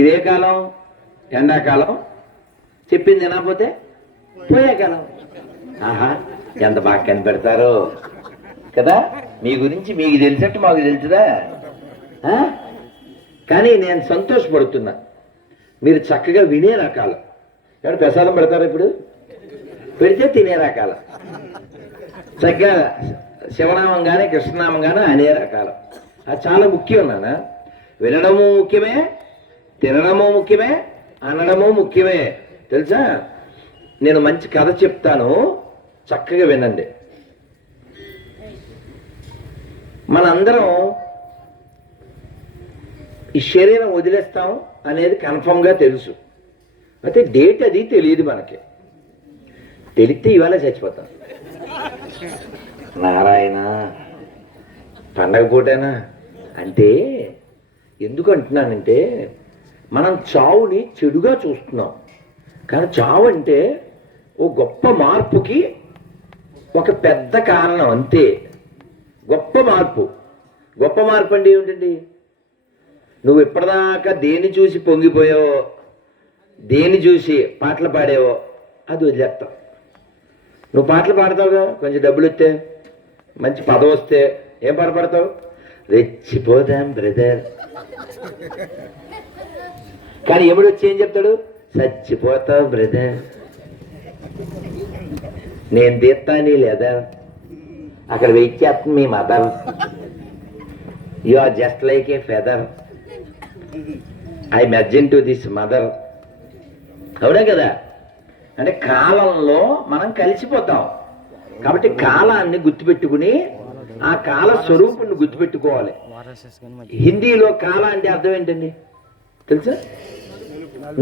ఇదే కాలం, ఎండాకాలం, చెప్పింది వినకపోతే పోయే కాలం. ఆహా, ఎంత బాగా కనిపెడతారో కదా. మీ గురించి మీకు తెలిసినట్టు మాకు తెలుసుదా? కానీ నేను సంతోషపడుతున్నా, మీరు చక్కగా వినే రకాలు. ఎవరు ప్రసాదం పెడతారు? ఇప్పుడు పెడితే తినే రకాలు, చక్కగా శివనామం కానీ కృష్ణనామం కానీ అనే రకాలు. అది చాలా ముఖ్యం నాన్న. వినడము ముఖ్యమే, తినడము ముఖ్యమే, అనడము ముఖ్యమే. తెలుసా? నేను మంచి కథ చెప్తాను, చక్కగా వినండి. మనందరం ఈ శరీరం వదిలేస్తాం అనేది కన్ఫర్మ్గా తెలుసు. అయితే డేట్ అది తెలియదు మనకి. తెలిస్తే ఇవాళ చచ్చిపోతాం. నారాయణ, పండగ పూటేనా అంటే ఎందుకు అంటున్నానంటే, మనం చావుని చెడుగా చూస్తున్నాం. కానీ చావు అంటే ఓ గొప్ప మార్పుకి ఒక పెద్ద కారణం, అంతే. గొప్ప మార్పు. గొప్ప మార్పు అంటే ఏమిటండి? నువ్వు ఇప్పటిదాకా దేన్ని చూసి పొంగిపోయావో, దేన్ని చూసి పాటలు పాడావో అది వదిలేస్తావు. నువ్వు పాటలు పాడతావుగా, కొంచెం డబ్బులు వస్తే, మంచి పదవి వస్తే ఏం పాట పాడతావు? రెచ్చిపోదాం బ్రదర్. కానీ ఎప్పుడు వచ్చి ఏం చెప్తాడు? చచ్చిపోతావు బ్రదర్, నేను తీస్తాను లేదా, అక్కడ వెయిట్ చేస్తుంది మీ mother, you are just like a feather, I merging to this mother. అవునా కదా? అంటే కాలంలో మనం కలిసిపోతాం. కాబట్టి కాలాన్ని గుర్తుపెట్టుకుని ఆ కాల స్వరూపుని గుర్తుపెట్టుకోవాలి. హిందీలో కాల అంటే అర్థం ఏంటండి తెలుసా?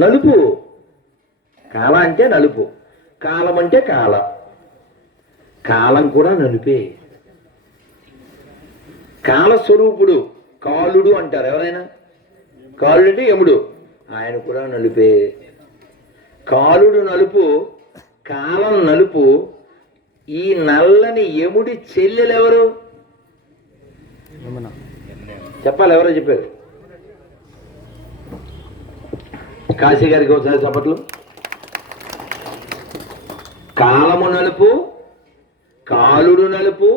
నలుపు. కాల అంటే నలుపు, కాలం అంటే కాల. కాలం కూడా నలుపే. కాలస్వరూపుడు కాలుడు అంటారు ఎవరైనా. కాలుడు అంటే యముడు, ఆయన కూడా నలుపే. కాలుడు నలుపు, కాలం నలుపు. ఈ నల్లని యముడి చెల్లెలు ఎవరు చెప్పాలి? ఎవరో చెప్పారు? కాశీ గారికి ఒకసారి చప్పట్లు. కాలము నలుపు, కాలుడు నలుపు,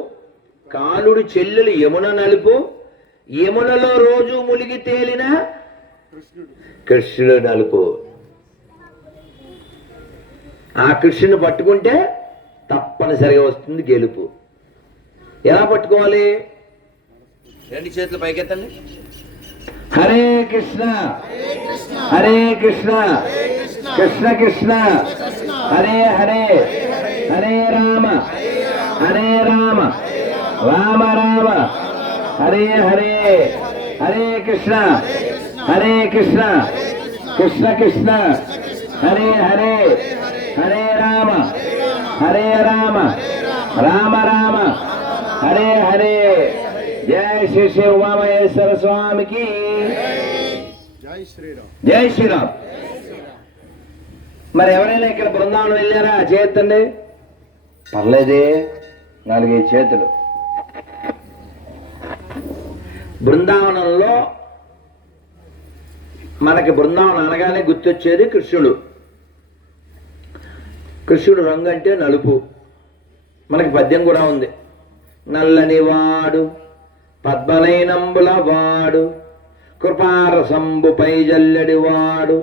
కాలుడు చెల్లెలు యమున నలుపు, యమునలో రోజు ములిగి తేలిన కృష్ణుడు నలుపు. ఆ కృష్ణుని పట్టుకుంటే తప్పనిసరిగా వస్తుంది గెలుపు. ఎలా పట్టుకోవాలి? రెండు చేతులు పైకెత్తండి. హరే కృష్ణ హరే కృష్ణ కృష్ణ కృష్ణ హరే హరే, హరే రామ హరే రామ రామ రామ హరే హరే, హరే కృష్ణ హరే కృష్ణ కృష్ణ కృష్ణ హరే హరే, హరే రామ హరే రామ రామ రామ హరే హరే. జై శ్రీ శ్రీ ఉమామహేశ్వర స్వామికి జై శ్రీరామ్. మరి ఎవరైనా ఇక్కడ బృందావనం వెళ్ళారా? చేయొద్దండి. పర్లేదే, 4-5 చేతులు. బృందావనంలో మనకి బృందావనం అనగానే గుర్తొచ్చేది కృష్ణుడు. కృష్ణుడు రంగు అంటే నలుపు. మనకి పద్యం కూడా ఉంది. నల్లని వాడు పద్మనైనంబుల వాడు, కృపారసంబు పై జల్లెడి వాడు,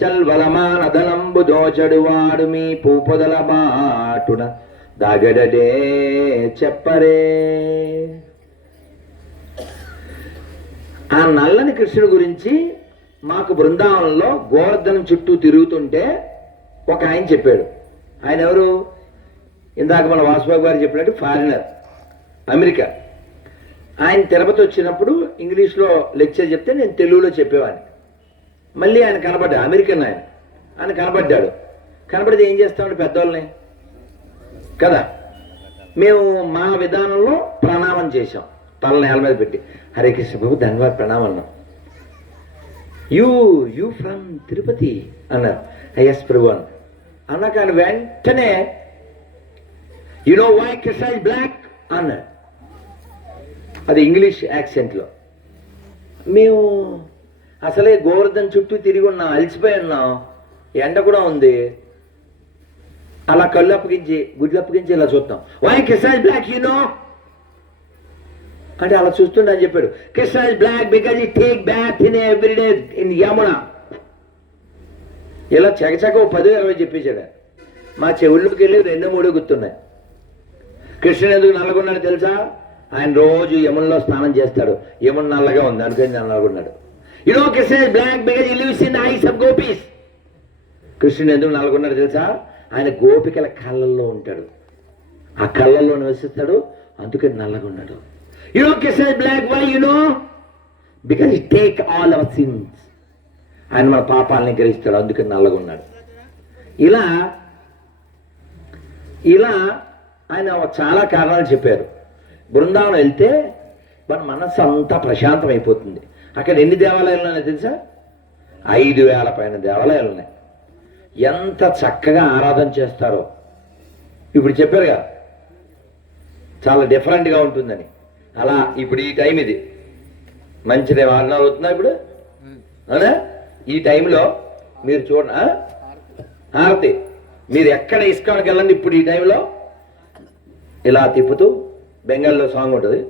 చల్వలమానదనంబు దోచడు వాడు, మీ పూపొదల మాటున దాగడటే చెప్పరే. ఆ నల్లని కృష్ణుడి గురించి మాకు బృందావనంలో గోవర్ధనం చుట్టూ తిరుగుతుంటే ఒక ఆయన చెప్పాడు. ఆయన ఎవరు? ఇందాక మన వాసుబాబు గారు చెప్పినట్టు ఫారినర్, అమెరికా. ఆయన తిరుపతి వచ్చినప్పుడు ఇంగ్లీష్లో లెక్చర్ చెప్తే నేను తెలుగులో చెప్పేవాడిని. మళ్ళీ ఆయన కనబడ్డాడు, అమెరికన్ ఆయన కనబడ్డాడు. కనబడితే ఏం చేస్తామంటే పెద్దవాళ్ళని కదా, మేము మా విధానంలో ప్రణామం చేశాం. తల నేల మీద పెట్టి హరే కృష్ణ బాబు ధన్యవాద ప్రణామం అన్నాం. యూ ఫ్రమ్ తిరుపతి అన్నారు. ఎస్ ప్రభు అన్నా. కానీ వెంటనే you know why Krishna is black అన్నాడు. అది ఇంగ్లీష్ యాక్సెంట్లో. మేము అసలే గోవర్ధన్ చుట్టూ తిరిగి ఉన్నాం, అలసిపోయి ఉన్నాం, ఎండ కూడా ఉంది. అలా కళ్ళు అప్పగించి గుడ్లు అప్పగించి ఇలా చూస్తాం. Why Krishna is black you know అంటే అలా చూస్తుండే అని చెప్పాడు. Krishna is black because he take bath in everyday in Yamuna. ఇలా చకచక 10-20 చెప్పేశాడు. మా చెవుళ్ళకి వెళ్ళి 2-3 గుర్తున్నాయి. కృష్ణుడు ఎందుకు నల్లగొన్నాడు తెలుసా? ఆయన రోజు యమునలో స్నానం చేస్తాడు. యమున నల్లగా ఉంది అనుకుని నల్లగొన్నాడు. You know Krishna is black because he lives in the eyes of gopis. కృష్ణుడు ఎందుకు నల్లగొన్నాడు తెలుసా? ఆయన గోపికల కళ్ళల్లో ఉంటాడు, ఆ కళ్ళల్లో నివసిస్తాడు, అందుకని నల్లగొన్నాడు. You know Krishna is black why you know because he take all our sins. ఆయన మన పాపాలని గ్రహిస్తాడు, అందుకని నల్లగొన్నాడు. ఇలా ఇలా ఆయన చాలా కారణాలు చెప్పారు. బృందావనం వెళ్తే మన మనస్సు అంతా ప్రశాంతం అయిపోతుంది. అక్కడ ఎన్ని దేవాలయాలు ఉన్నాయో తెలుసా? 5,000 పైన దేవాలయాలు ఉన్నాయి. ఎంత చక్కగా ఆరాధన చేస్తారో. ఇప్పుడు చెప్పారుగా చాలా డిఫరెంట్గా ఉంటుందని. అలా ఇప్పుడు ఈ టైం ఇది మంచిదే వారణాలు అవుతున్నా ఇప్పుడు అవునా? ఈ టైంలో మీరు చూడ హారతి మీరు ఎక్కడ ఇస్కాన్కి వెళ్ళండి. ఇప్పుడు ఈ టైంలో ఇలా తిప్పుతూ బెంగాల్లో సాంగ్ ఉంటుంది,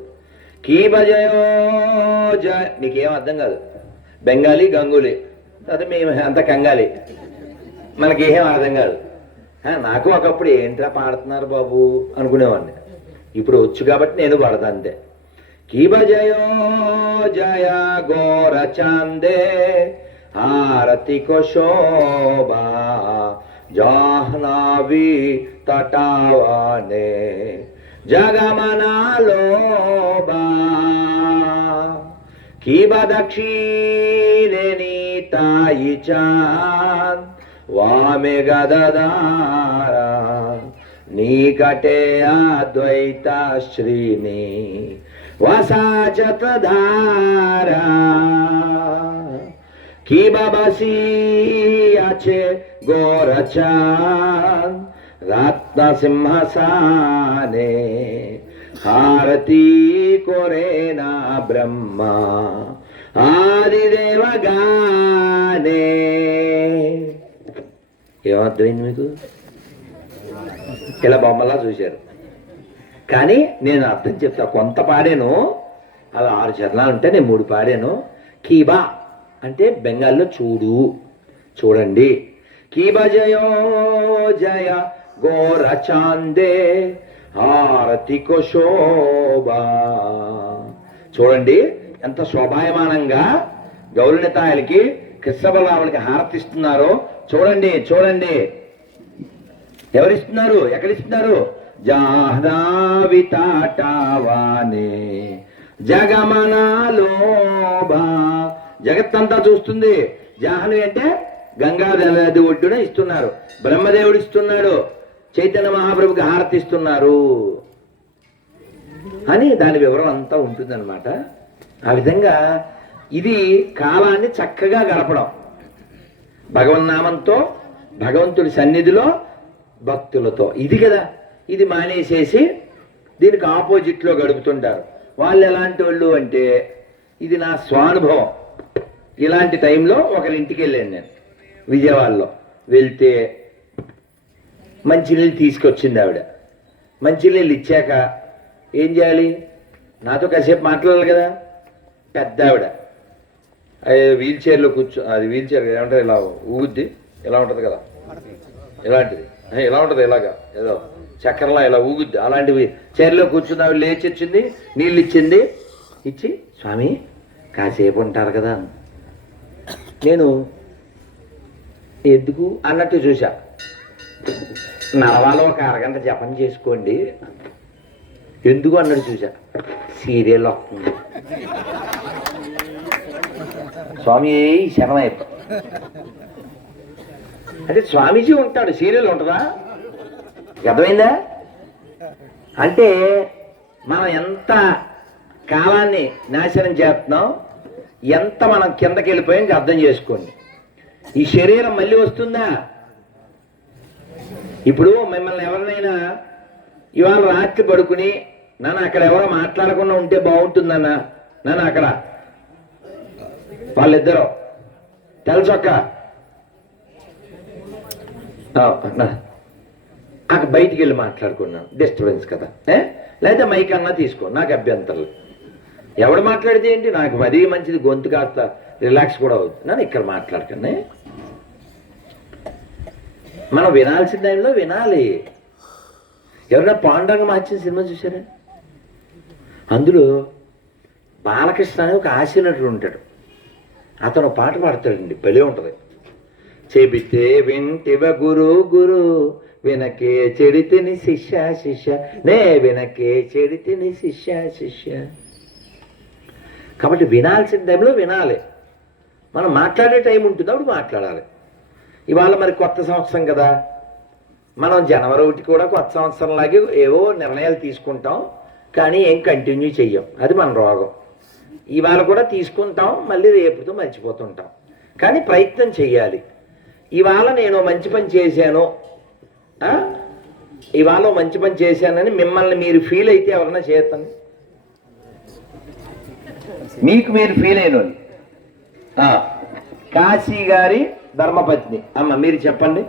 కీ బజయో జయ. మీకేం అర్థం కాదు, బెంగాలీ గంగూలీ అదే మేము అంత కంగాలి, మనకేం అర్థం కాదు. నాకు ఒకప్పుడు ఏంట్రా పాడుతున్నారు బాబు అనుకునేవాడిని. ఇప్పుడు వచ్చు కాబట్టి నేను పాడతా అంతే. కీ బజయో జయ గోర చాందే ఆరతి కో శోభా జాహ్నవి తటావనే జగమనాలోబా కీబా దక్షిణే నీతాయి చాంద్ వామే గదదారా నీకటే అద్వైత శ్రీని వసాచతధారా কীবা বাসি আছে গোরচাঁদ রত্ন সিংহাসনে হারতি করে না ব্রহ্মা ఆదిదేవ గానే. ఏమర్థమైంది మీకు? ఇలా బొమ్మలా చూశారు. కానీ నేను అర్థం చెప్తా. కొంత పాడాను, అవి 6 చరణాలు ఉంటే నేను 3 పాడాను. కీబా అంటే బెంగాల్లో చూడు, చూడండి. కీబా జయో జయ గోర చాందే హారతికో శోభా. చూడండి ఎంత శోభాయమానంగా గౌరనితాయలకి కృష్ణ బలరాములకి హారతిస్తున్నారో చూడండి. చూడండి ఎవరిస్తున్నారు, ఎక్కడిస్తున్నారు? జాహ్నవితాటవానే జగమనాలోభా. జగత్తంతా చూస్తుంది. జాహ్నవి అంటే గంగా నది ఒడ్డున ఇస్తున్నారు. బ్రహ్మదేవుడు ఇస్తున్నాడు, చైతన్య మహాప్రభుకి హారతిస్తున్నారు అని దాని వివరం అంతా ఉంటుందన్నమాట. ఆ విధంగా ఇది కాలాన్ని చక్కగా గడపడం, భగవన్నామంతో, భగవంతుడి సన్నిధిలో, భక్తులతో. ఇది కదా. ఇది మానేసేసి దీనికి ఆపోజిట్లో గడుపుతుంటారు. వాళ్ళు ఎలాంటి వాళ్ళు అంటే, ఇది నా స్వానుభవం. ఇలాంటి టైంలో ఒకరింటికి వెళ్ళాను నేను విజయవాడలో. వెళ్తే మంచినీళ్ళు తీసుకొచ్చింది ఆవిడ. మంచినీళ్ళు ఇచ్చాక ఏం చేయాలి? నాతో కాసేపు మాట్లాడాలి కదా. పెద్ద ఆవిడ వీల్ చైర్లో అది వీల్ చైర్ ఏమంటారు, ఇలా ఊగుద్ది, ఇలా ఉంటుంది కదా, ఇలాంటిది ఇలా ఉంటుంది, ఇలాగా ఏదో చక్కెరలా ఇలా ఊగుద్ది. అలాంటివి చైర్లో కూర్చుంది. ఆవిడ లేచి వచ్చింది, నీళ్ళు ఇచ్చింది. ఇచ్చి స్వామి కాసేపు ఉంటారు కదా. నేను ఎందుకు అన్నట్టు చూసా. నడవాలో ఒక అరగంట జపం చేసుకోండి. ఎందుకు అన్నట్టు చూసా. సీరియల్ వస్తుంది. స్వామి శరణయ్యప్ప అంటే స్వామీజీ ఉంటాడు, సీరియల్ ఉంటుందా? అర్థమైందా? అంటే మనం ఎంత కాలాన్ని నాశనం చేస్తున్నాం, ఎంత మనం కిందకి వెళ్ళిపోయాం అర్థం చేసుకోండి. ఈ శరీరం మళ్ళీ వస్తుందా? ఇప్పుడు మిమ్మల్ని ఎవరినైనా ఇవాళ రాత్రి పడుకుని నన్ను అక్కడ ఎవరో మాట్లాడకుండా ఉంటే బాగుంటుందన్నా, నన్ను అక్కడ వాళ్ళిద్దరూ తెలుసొక్క నాకు బయటికి వెళ్ళి మాట్లాడుకున్నాను, డిస్టర్బెన్స్ కదా, లేదా మైక్ అన్నా తీసుకో, నాకు అభ్యంతరం. ఎవడు మాట్లాడితే ఏంటి, నాకు మరీ మంచిది, గొంతు కాస్త రిలాక్స్ కూడా అవుతుంది. నన్ను ఇక్కడ మాట్లాడకండి. మనం వినాల్సిన టైంలో వినాలి. ఎవరైనా పాండురంగ మహత్యం సినిమా చూసారా? అందులో బాలకృష్ణ అని ఒక ఆశనటుడు ఉంటాడు. అతను పాట పాడతాడండి, భలే ఉంటుంది. చెబితే వింటివ గురు గురు, వినకే చెడితిని శిష్య శిష్య, నే వినకే చెడితిని శిష్య శిష్య. కాబట్టి వినాల్సిన టైంలో వినాలి. మనం మాట్లాడే టైం ఉంటుంది, అప్పుడు మాట్లాడాలి. ఇవాళ మరి కొత్త సంవత్సరం కదా, మనం జనవరి 1 కూడా కొత్త సంవత్సరం లాగే ఏవో నిర్ణయాలు తీసుకుంటాం, కానీ ఏం కంటిన్యూ చెయ్యం. అది మన రోగం. ఇవాళ కూడా తీసుకుంటాం, మళ్ళీ రేపుతో మర్చిపోతుంటాం. కానీ ప్రయత్నం చెయ్యాలి. ఇవాళ నేను మంచి పని చేశాను, ఇవాళ మంచి పని చేశానని మిమ్మల్ని మీరు ఫీల్ అయితే ఎవరన్నా చేస్తాను, మీకు మీరు ఫీల్ అయిన వాళ్ళు. కాశీ గారి ధర్మపత్ని అమ్మ, మీరు చెప్పండి,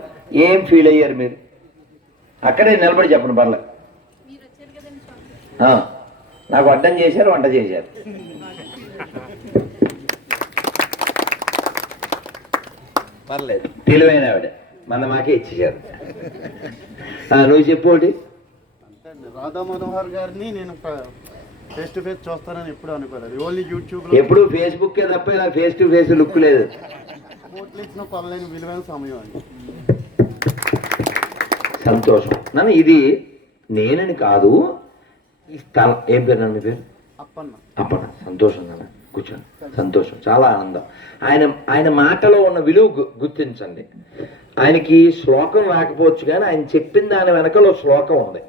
ఏం ఫీల్ అయ్యారు మీరు? అక్కడే నిలబడి చెప్పండి, పర్లేదు. నాకు అడ్డం చేశారు, వంట చేశారు. పర్లేదు, తెలివైన ఆవిడ, మన మాకే ఇచ్చేశారు. నువ్వు చెప్పు. రాధా మనోహర్ గారిని నేను ఫేస్ టు ఫేస్ చూస్తానని ఎప్పుడు అనుకోలేదు. ఓన్లీ యూట్యూబ్, ఎప్పుడు ఫేస్బుక్ తప్ప ఇలా ఫేస్ టు ఫేస్ లుక్ లేదు. కొనలేని విలువైన సమయం అండి. సంతోషం నన్ను. ఇది నేనని కాదు, ఈ స్థలం ఏం పేరు నన్ను? మీ పేరు? అప్పన్న. అప్పన్న. సంతోషం నాన్న, కూర్చోండి. సంతోషం, చాలా ఆనందం. ఆయన మాటలో ఉన్న విలువ గుర్తించండి. ఆయనకి శ్లోకం రాకపోవచ్చు, కానీ ఆయన చెప్పిన దాని వెనకాల శ్లోకం ఉంది.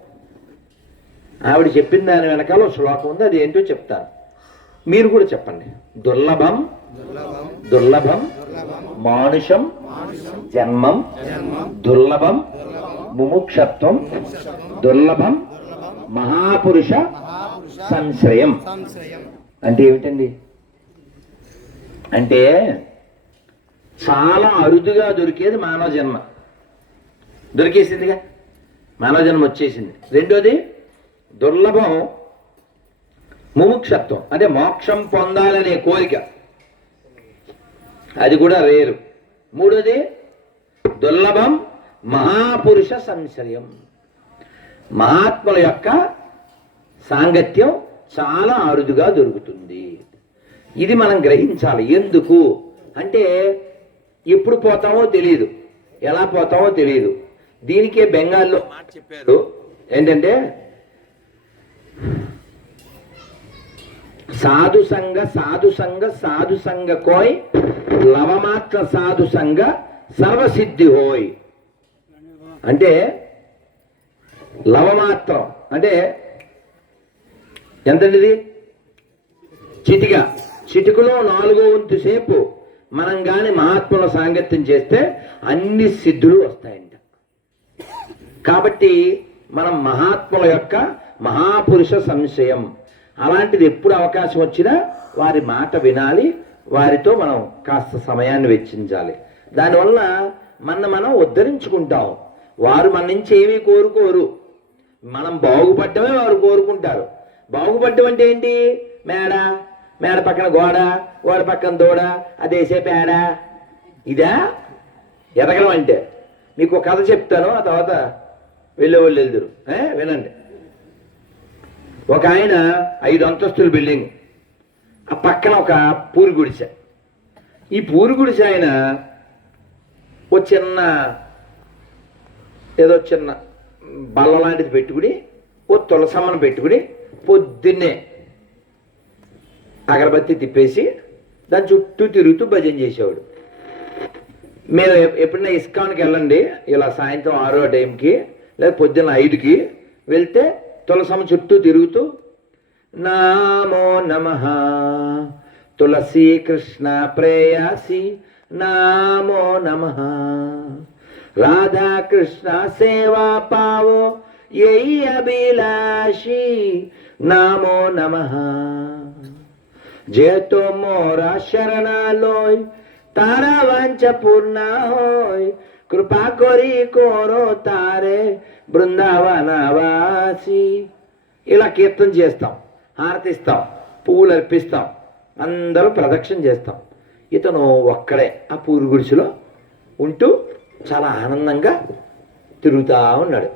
ఆవిడ చెప్పిన దాని వెనకాల శ్లోకం ఉంది, అది ఏంటో చెప్తాను, మీరు కూడా చెప్పండి. దుర్లభం దుర్లభం మానుషం జన్మం, దుర్లభం ముముక్షత్వం, దుర్లభం మహాపురుష సంశ్రయం. అంటే ఏమిటండి? అంటే చాలా అరుదుగా దొరికేది మానవ జన్మ. దొరికేసిందిగా, మానవ జన్మ వచ్చేసింది. రెండోది దుర్లభం ముముక్షత్వం, అంటే మోక్షం పొందాలనే కోరిక, అది కూడా రేరు. మూడోది దుర్లభం మహాపురుష సంశ్రయం, మహాత్ముల యొక్క సాంగత్యం చాలా అరుదుగా దొరుకుతుంది. ఇది మనం గ్రహించాలి. ఎందుకు అంటే ఎప్పుడు పోతామో తెలియదు, ఎలా పోతామో తెలియదు. దీనికే బెంగాల్లో మాట చెప్పారు, ఏంటంటే సాధు సంగ సాధు సంగ సాధు సంగ కోయ్, లవమాత్ర సాధు సంగ సర్వసిద్ధి హోయ్. అంటే లవమాత్రం అంటే ఎంతండి? ఇది చిటిక, చిటికలో 4వ వంతు సేపు మనం కానీ మహాత్ముల సాంగత్యం చేస్తే అన్ని సిద్ధులు వస్తాయంట. కాబట్టి మనం మహాత్ముల యొక్క మహాపురుష సంశయం, అలాంటిది ఎప్పుడు అవకాశం వచ్చినా వారి మాట వినాలి, వారితో మనం కాస్త సమయాన్ని వెచ్చించాలి. దానివల్ల మనం ఉద్ధరించుకుంటాం. వారు మన నుంచి ఏమీ కోరుకోరు, మనం బాగుపడ్డమే వారు కోరుకుంటారు. బాగుపడ్డం అంటే ఏంటి? మేడ పక్కన గోడ, గోడ పక్కన దూడ, అదేసే పేడ, ఇదా ఎదగడం అంటే? మీకు ఒక కథ చెప్తాను, ఆ తర్వాత వెళ్ళేవాళ్ళు వెళ్దురు, వినండి. ఒక ఆయన 5 అంతస్తుల బిల్డింగ్, ఆ పక్కన ఒక పూరి గుడిసె. ఈ పూరి గుడిసె ఆయన ఓ ఏదో చిన్న బల్ల లాంటిది పెట్టుకుని, ఓ తులసమ్మను పెట్టుకుని పొద్దున్నే అగరబత్తి తిప్పేసి దాని చుట్టూ తిరుగుతూ భజన చేసేవాడు. మీరు ఎప్పుడైనా ఇస్కాన్కి వెళ్ళండి, ఇలా సాయంత్రం 6 టైంకి లేదా పొద్దున్న 5కి వెళ్తే తులసమ్మ చుట్టూ తిరుగుతూ నామో నమః తులసి కృష్ణ ప్రేయసి నామో నమః రాధా కృష్ణ సేవా పావో యై అభిలాషి నామో నమః যেহেতু মোরা শরণালয় তারা বাঞ্ছ পূর্ণ হয় কৃপা করি కోరో తారే బృందావనవాసి. ఇలా కీర్తన చేస్తాం, హారతిస్తాం, పువ్వులు అర్పిస్తాం, అందరూ ప్రదక్షిణ చేస్తాం. ఇతను ఒక్కడే ఆ పూరి గుడిసెలో ఉంటూ చాలా ఆనందంగా తిరుగుతూ ఉన్నాడు.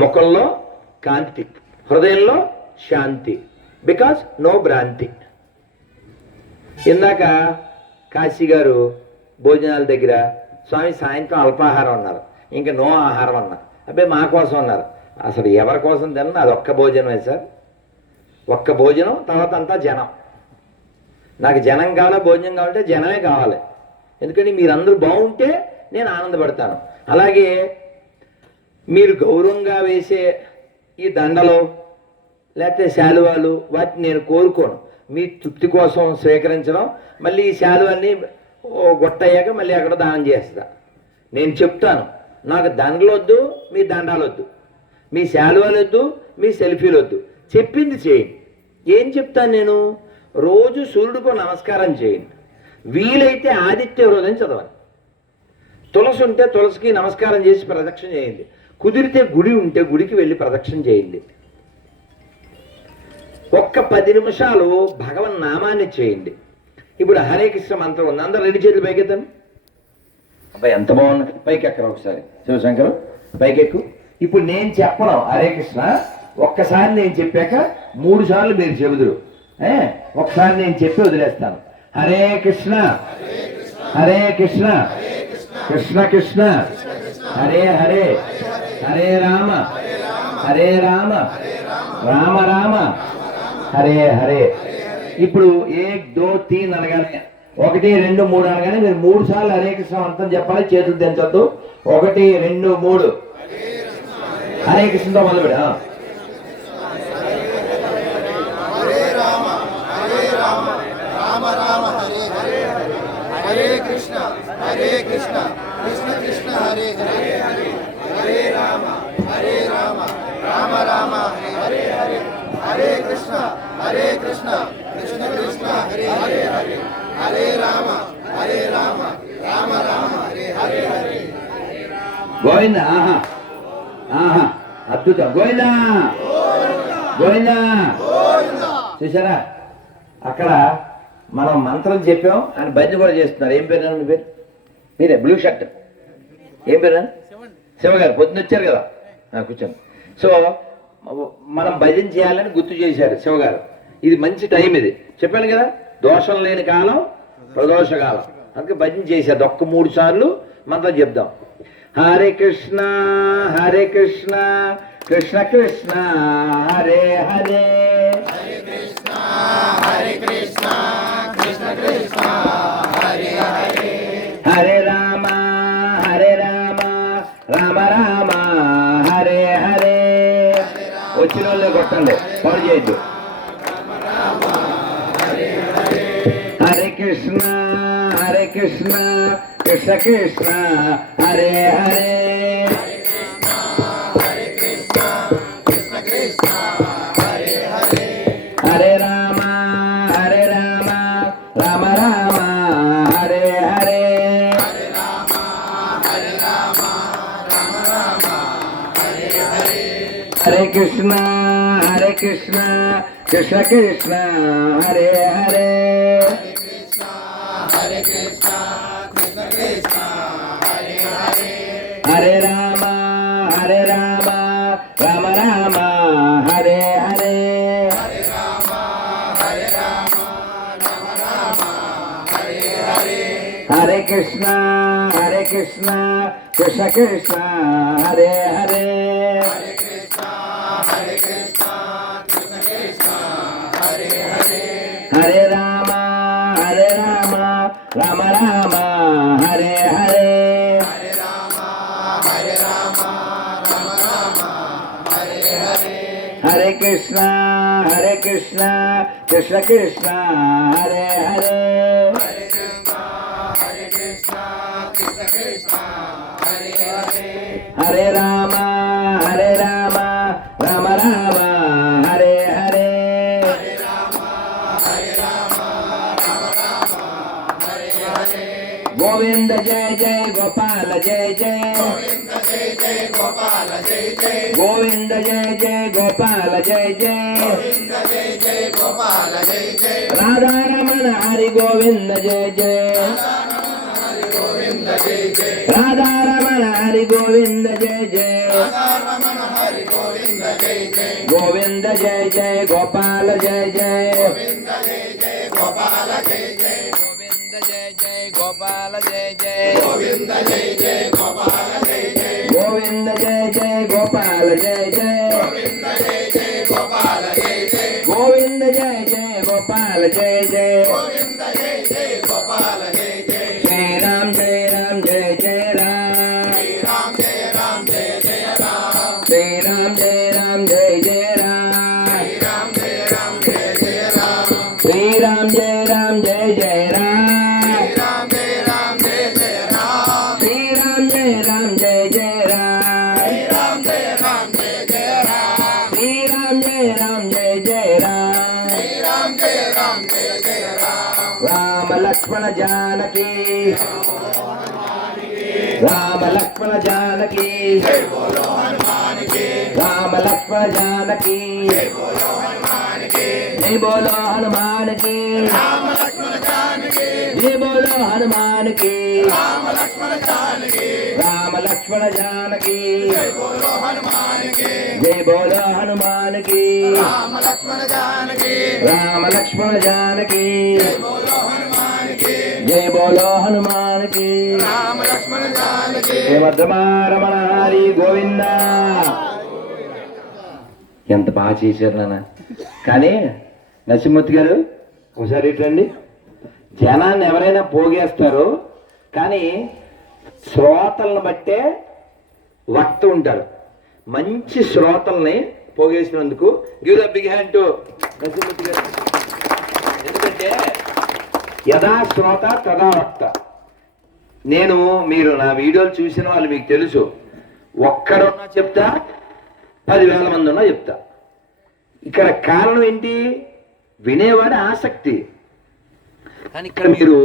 ముఖంలో కాంతి, హృదయంలో శాంతి, బికాస్ నో భ్రాంతి. ఇందాక కాశీ గారు భోజనాల దగ్గర స్వామి సాయంత్రం అల్పాహారం అన్నారు, ఇంకా నో ఆహారం అన్నారు. అబ్బాయి మా కోసం అన్నారు. అసలు ఎవరి కోసం తిన్నా అది ఒక్క భోజనమే సార్, ఒక్క భోజనం, తర్వాత అంతా జనం. నాకు జనం కావాలా, భోజనం కావాలంటే జనమే కావాలి. ఎందుకంటే మీరందరూ బాగుంటే నేను ఆనందపడతాను. అలాగే మీరు గౌరవంగా వేసే ఈ దండలు లేకపోతే శాలువాలు వాటిని నేను కోరుకోను. మీ తృప్తి కోసం స్వీకరించడం, మళ్ళీ ఈ శాలువన్నీ గొట్టయ్యాక మళ్ళీ అక్కడ దానం చేస్తా. నేను చెప్తాను, నాకు దండలు వద్దు, మీ దండాలు వద్దు, మీ శాలువాలు వద్దు, మీ సెల్ఫీలు వద్దు, చెప్పింది చేయండి. ఏం చెప్తాను నేను? రోజు సూర్యుడికో నమస్కారం చేయండి, వీలైతే ఆదిత్య హృదయం చదవండి, తులసి ఉంటే తులసికి నమస్కారం చేసి ప్రదక్షిణ చేయండి, కుదిరితే గుడి ఉంటే గుడికి వెళ్ళి ప్రదక్షిణ చేయండి. ఒక్క 10 నిమిషాలు భగవన్ నామాన్ని చేయండి. ఇప్పుడు హరే కృష్ణ మంత్రం ఉంది, అందరూ 2 చేతులు పైకెత్తాను. అబ్బాయి ఎంత బాగున్నది, పైకి ఎక్కరా ఒకసారి శివశంకరం, పైకెక్కు. ఇప్పుడు నేను చెప్పను హరే కృష్ణ, ఒక్కసారి నేను చెప్పాక 3 సార్లు మీరు చెబుదురు. ఒకసారి నేను చెప్పి వదిలేస్తాను. హరే కృష్ణ హరే కృష్ణ కృష్ణ కృష్ణ హరే హరే హరే రామ హరే రామ రామ రామ హరే హరే. ఇప్పుడు 1 2 3 అనగానే 1 2 3 అనగానే మీరు 3 సార్లు హరే కృష్ణ మంత్రం చెప్పాలి, చేతులు దించొద్దు. 1 2 3 హరే కృష్ణతో మొదలుపెడ. హరే కృష్ణ కృష్ణ కృష్ణ హరే హరే హరే రామ రామ రామ హరే హరే హరే కృష్ణ కృష్ణ కృష్ణ హరే హరే హరే రామ రామ రామ హరే హరే హరే. గోవింద. ఆహా ఆహా అద్భుతం. గోవిందా గోవిందా. చూసారా, అక్కడ మనం మంత్రం చెప్పాం అని భజన కూడా చేస్తున్నారు. ఏం పేరు మీ పేరు? మీరే బ్లూ షర్ట్, ఏం పేరు? శివ గారు. పొద్దున్న వచ్చారు కదా, కూర్చోండి. సో మనం భజన చేయాలని గుర్తు చేశారు శివ గారు. ఇది మంచి టైం, ఇది చెప్పాను కదా, దోషం లేని కాలం ప్రదోష కాలం. అందుకే భజన చేశారు. ఒక్క 3 సార్లు మంత్రం చెప్దాం. హరే కృష్ణ కృష్ణ కృష్ణ హరే హరే హరే కృష్ణ కృష్ణ కృష్ణ హరే హరే హరే రామ రామ రామ హరే హరే. వచ్చిన వాళ్ళే కొట్టండి, పని చేయొద్దు. హరే కృష్ణ కృష్ణ కృష్ణ హరే హరే హరే రామ రామ రామ హరే హరే హరే కృష్ణ కృష్ణ కృష్ణ హరే హరే హరే రామ రామ రామ హరే హరే హరే కృష్ణ కృష్ణ కృష్ణ హరే హరే హరే రామ రామ రామ హరే హరే హరే కృష్ణ కృష్ణ కృష్ణ హరే హరే హరే రామ రామ రామ హరే హరే గోవింద జయ జయ గోపాల జయ జయ గోవింద జయ జయ గోపాల జయ జయ రాధారమణ హరి గోవింద జయ జయ రాధారమణ హరి గోవింద జయ జయ గోవింద జయ జయ గోపాల జయ జయ గోవింద జయ జయ గోపాల జయ జయ గోవింద జయ జయ గోపాల జయ జయ గోవింద జయ జయ గోపాల జయ జయ గోవింద జయ జయ గోపాల జయ జయ శ్రీ రామ్ జయ రామ్ జయ జయ రామ్ శ్రీ రామ్ జయ రామ్ జయ జయ రామ్ శ్రీ రామ్ జయ రామ్ జయ జయ రామ్ राम लक्ष्मण जानकी राम लक्ष्मण जानकी राम लक्ष्मण जानकी जय बोलो हनुमान की जय बोलो हनुमान की राम लक्ष्मण जानकी जय बोलो हनुमान की राम लक्ष्मण जानकी जय बोलो हनुमान की రమణ హరి గోవింద. ఎంత బాగా చేశారు నాన్న. కానీ నరసింహమూర్తి గారు ఒకసారి ఇట్లండి. జనాన్ని ఎవరైనా పోగేస్తారు, కానీ శ్రోతలను బట్టే వక్త ఉంటాడు. మంచి శ్రోతల్ని పోగేసినందుకు give the big hand to Narasimhamurthy గారు. ఎందుకంటే యథా శ్రోత తదా వక్త. మీరు నా వీడియోలు చూసిన వాళ్ళు మీకు తెలుసు, ఒక్కడున్నా చెప్తా, 10,000 మంది ఉన్నా చెప్తా. ఇక్కడ కారణం ఏంటి? వినేవాడి ఆసక్తి. కానీ ఇక్కడ మీరు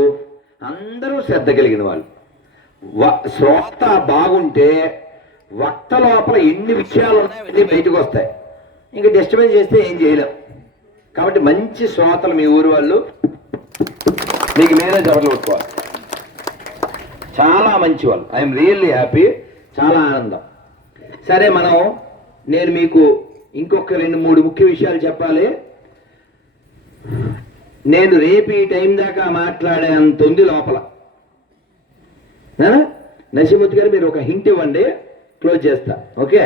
అందరూ శ్రద్ధ కలిగిన వాళ్ళు. శ్రోత బాగుంటే వక్త లోపల ఎన్ని విషయాలు ఉన్నాయో అన్నీ బయటకు వస్తాయి. ఇంకా డిస్టర్బెన్స్ చేస్తే ఏం చేయలేం. కాబట్టి మంచి శ్రోతలు మీ ఊరు వాళ్ళు మీకు మీరే జబర్లు కొట్టుకోవాలి. చాలా మంచి వాళ్ళు. I'm really happy. చాలా ఆనందం. సరే, నేను మీకు ఇంకొక 2-3 ముఖ్య విషయాలు చెప్పాలి. నేను రేపు ఈ టైం దాకా మాట్లాడే అంత ఉంది లోపల. నరసింహమూర్తి గారు మీరు ఒక హింట్ ఇవ్వండి, క్లోజ్ చేస్తా. ఓకే?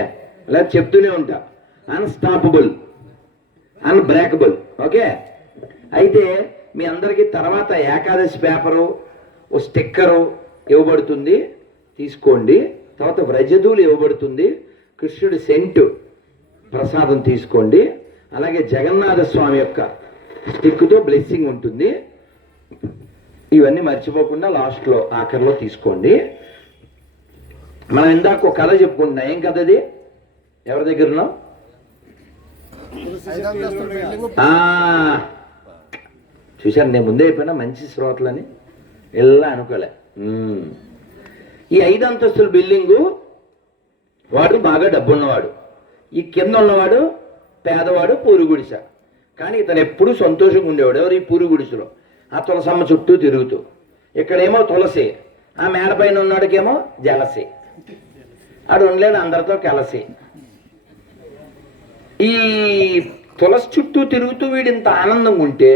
అలా చెప్తూనే ఉంటా. Unstoppable, unbreakable. ఓకే? అయితే మీ అందరికీ తర్వాత ఏకాదశి పేపరు, ఓ స్టిక్కరు ఇవ్వబడుతుంది, తీసుకోండి. తర్వాత వ్రజధూలు ఇవ్వబడుతుంది, కృష్ణుడి సెంటు ప్రసాదం తీసుకోండి. అలాగే జగన్నాథ స్వామి యొక్క స్టిక్తో బ్లెస్సింగ్ ఉంటుంది. ఇవన్నీ మర్చిపోకుండా లాస్ట్లో ఆఖరిలో తీసుకోండి. మనం ఇందాక ఒక కథ చెప్పుకుంటున్నాం. ఏం కథ అది? ఎవరి దగ్గర ఉన్నాం? చూశాను, నేను ముందే అయిపోయినా మంచి శ్రోతలని ఎలా అనుకోలే. ఈ 5 అంతస్తుల బిల్డింగు వాడు బాగా డబ్బున్నవాడు, ఈ కింద ఉన్నవాడు పేదవాడు, పూరు గుడిస. కానీ ఇతను ఎప్పుడూ సంతోషంగా ఉండేవాడు. ఎవరు? ఈ పూరు గుడిసెలో ఆ తులసమ్మ చుట్టూ తిరుగుతూ. ఇక్కడేమో తులసి, ఆ మేడ పైన ఉన్నాడికేమో జలసి. ఆడు ఉండలేదు, అందరితో కలిసి. ఈ తులసి చుట్టూ తిరుగుతూ వీడు ఇంత ఆనందంగా ఉంటే,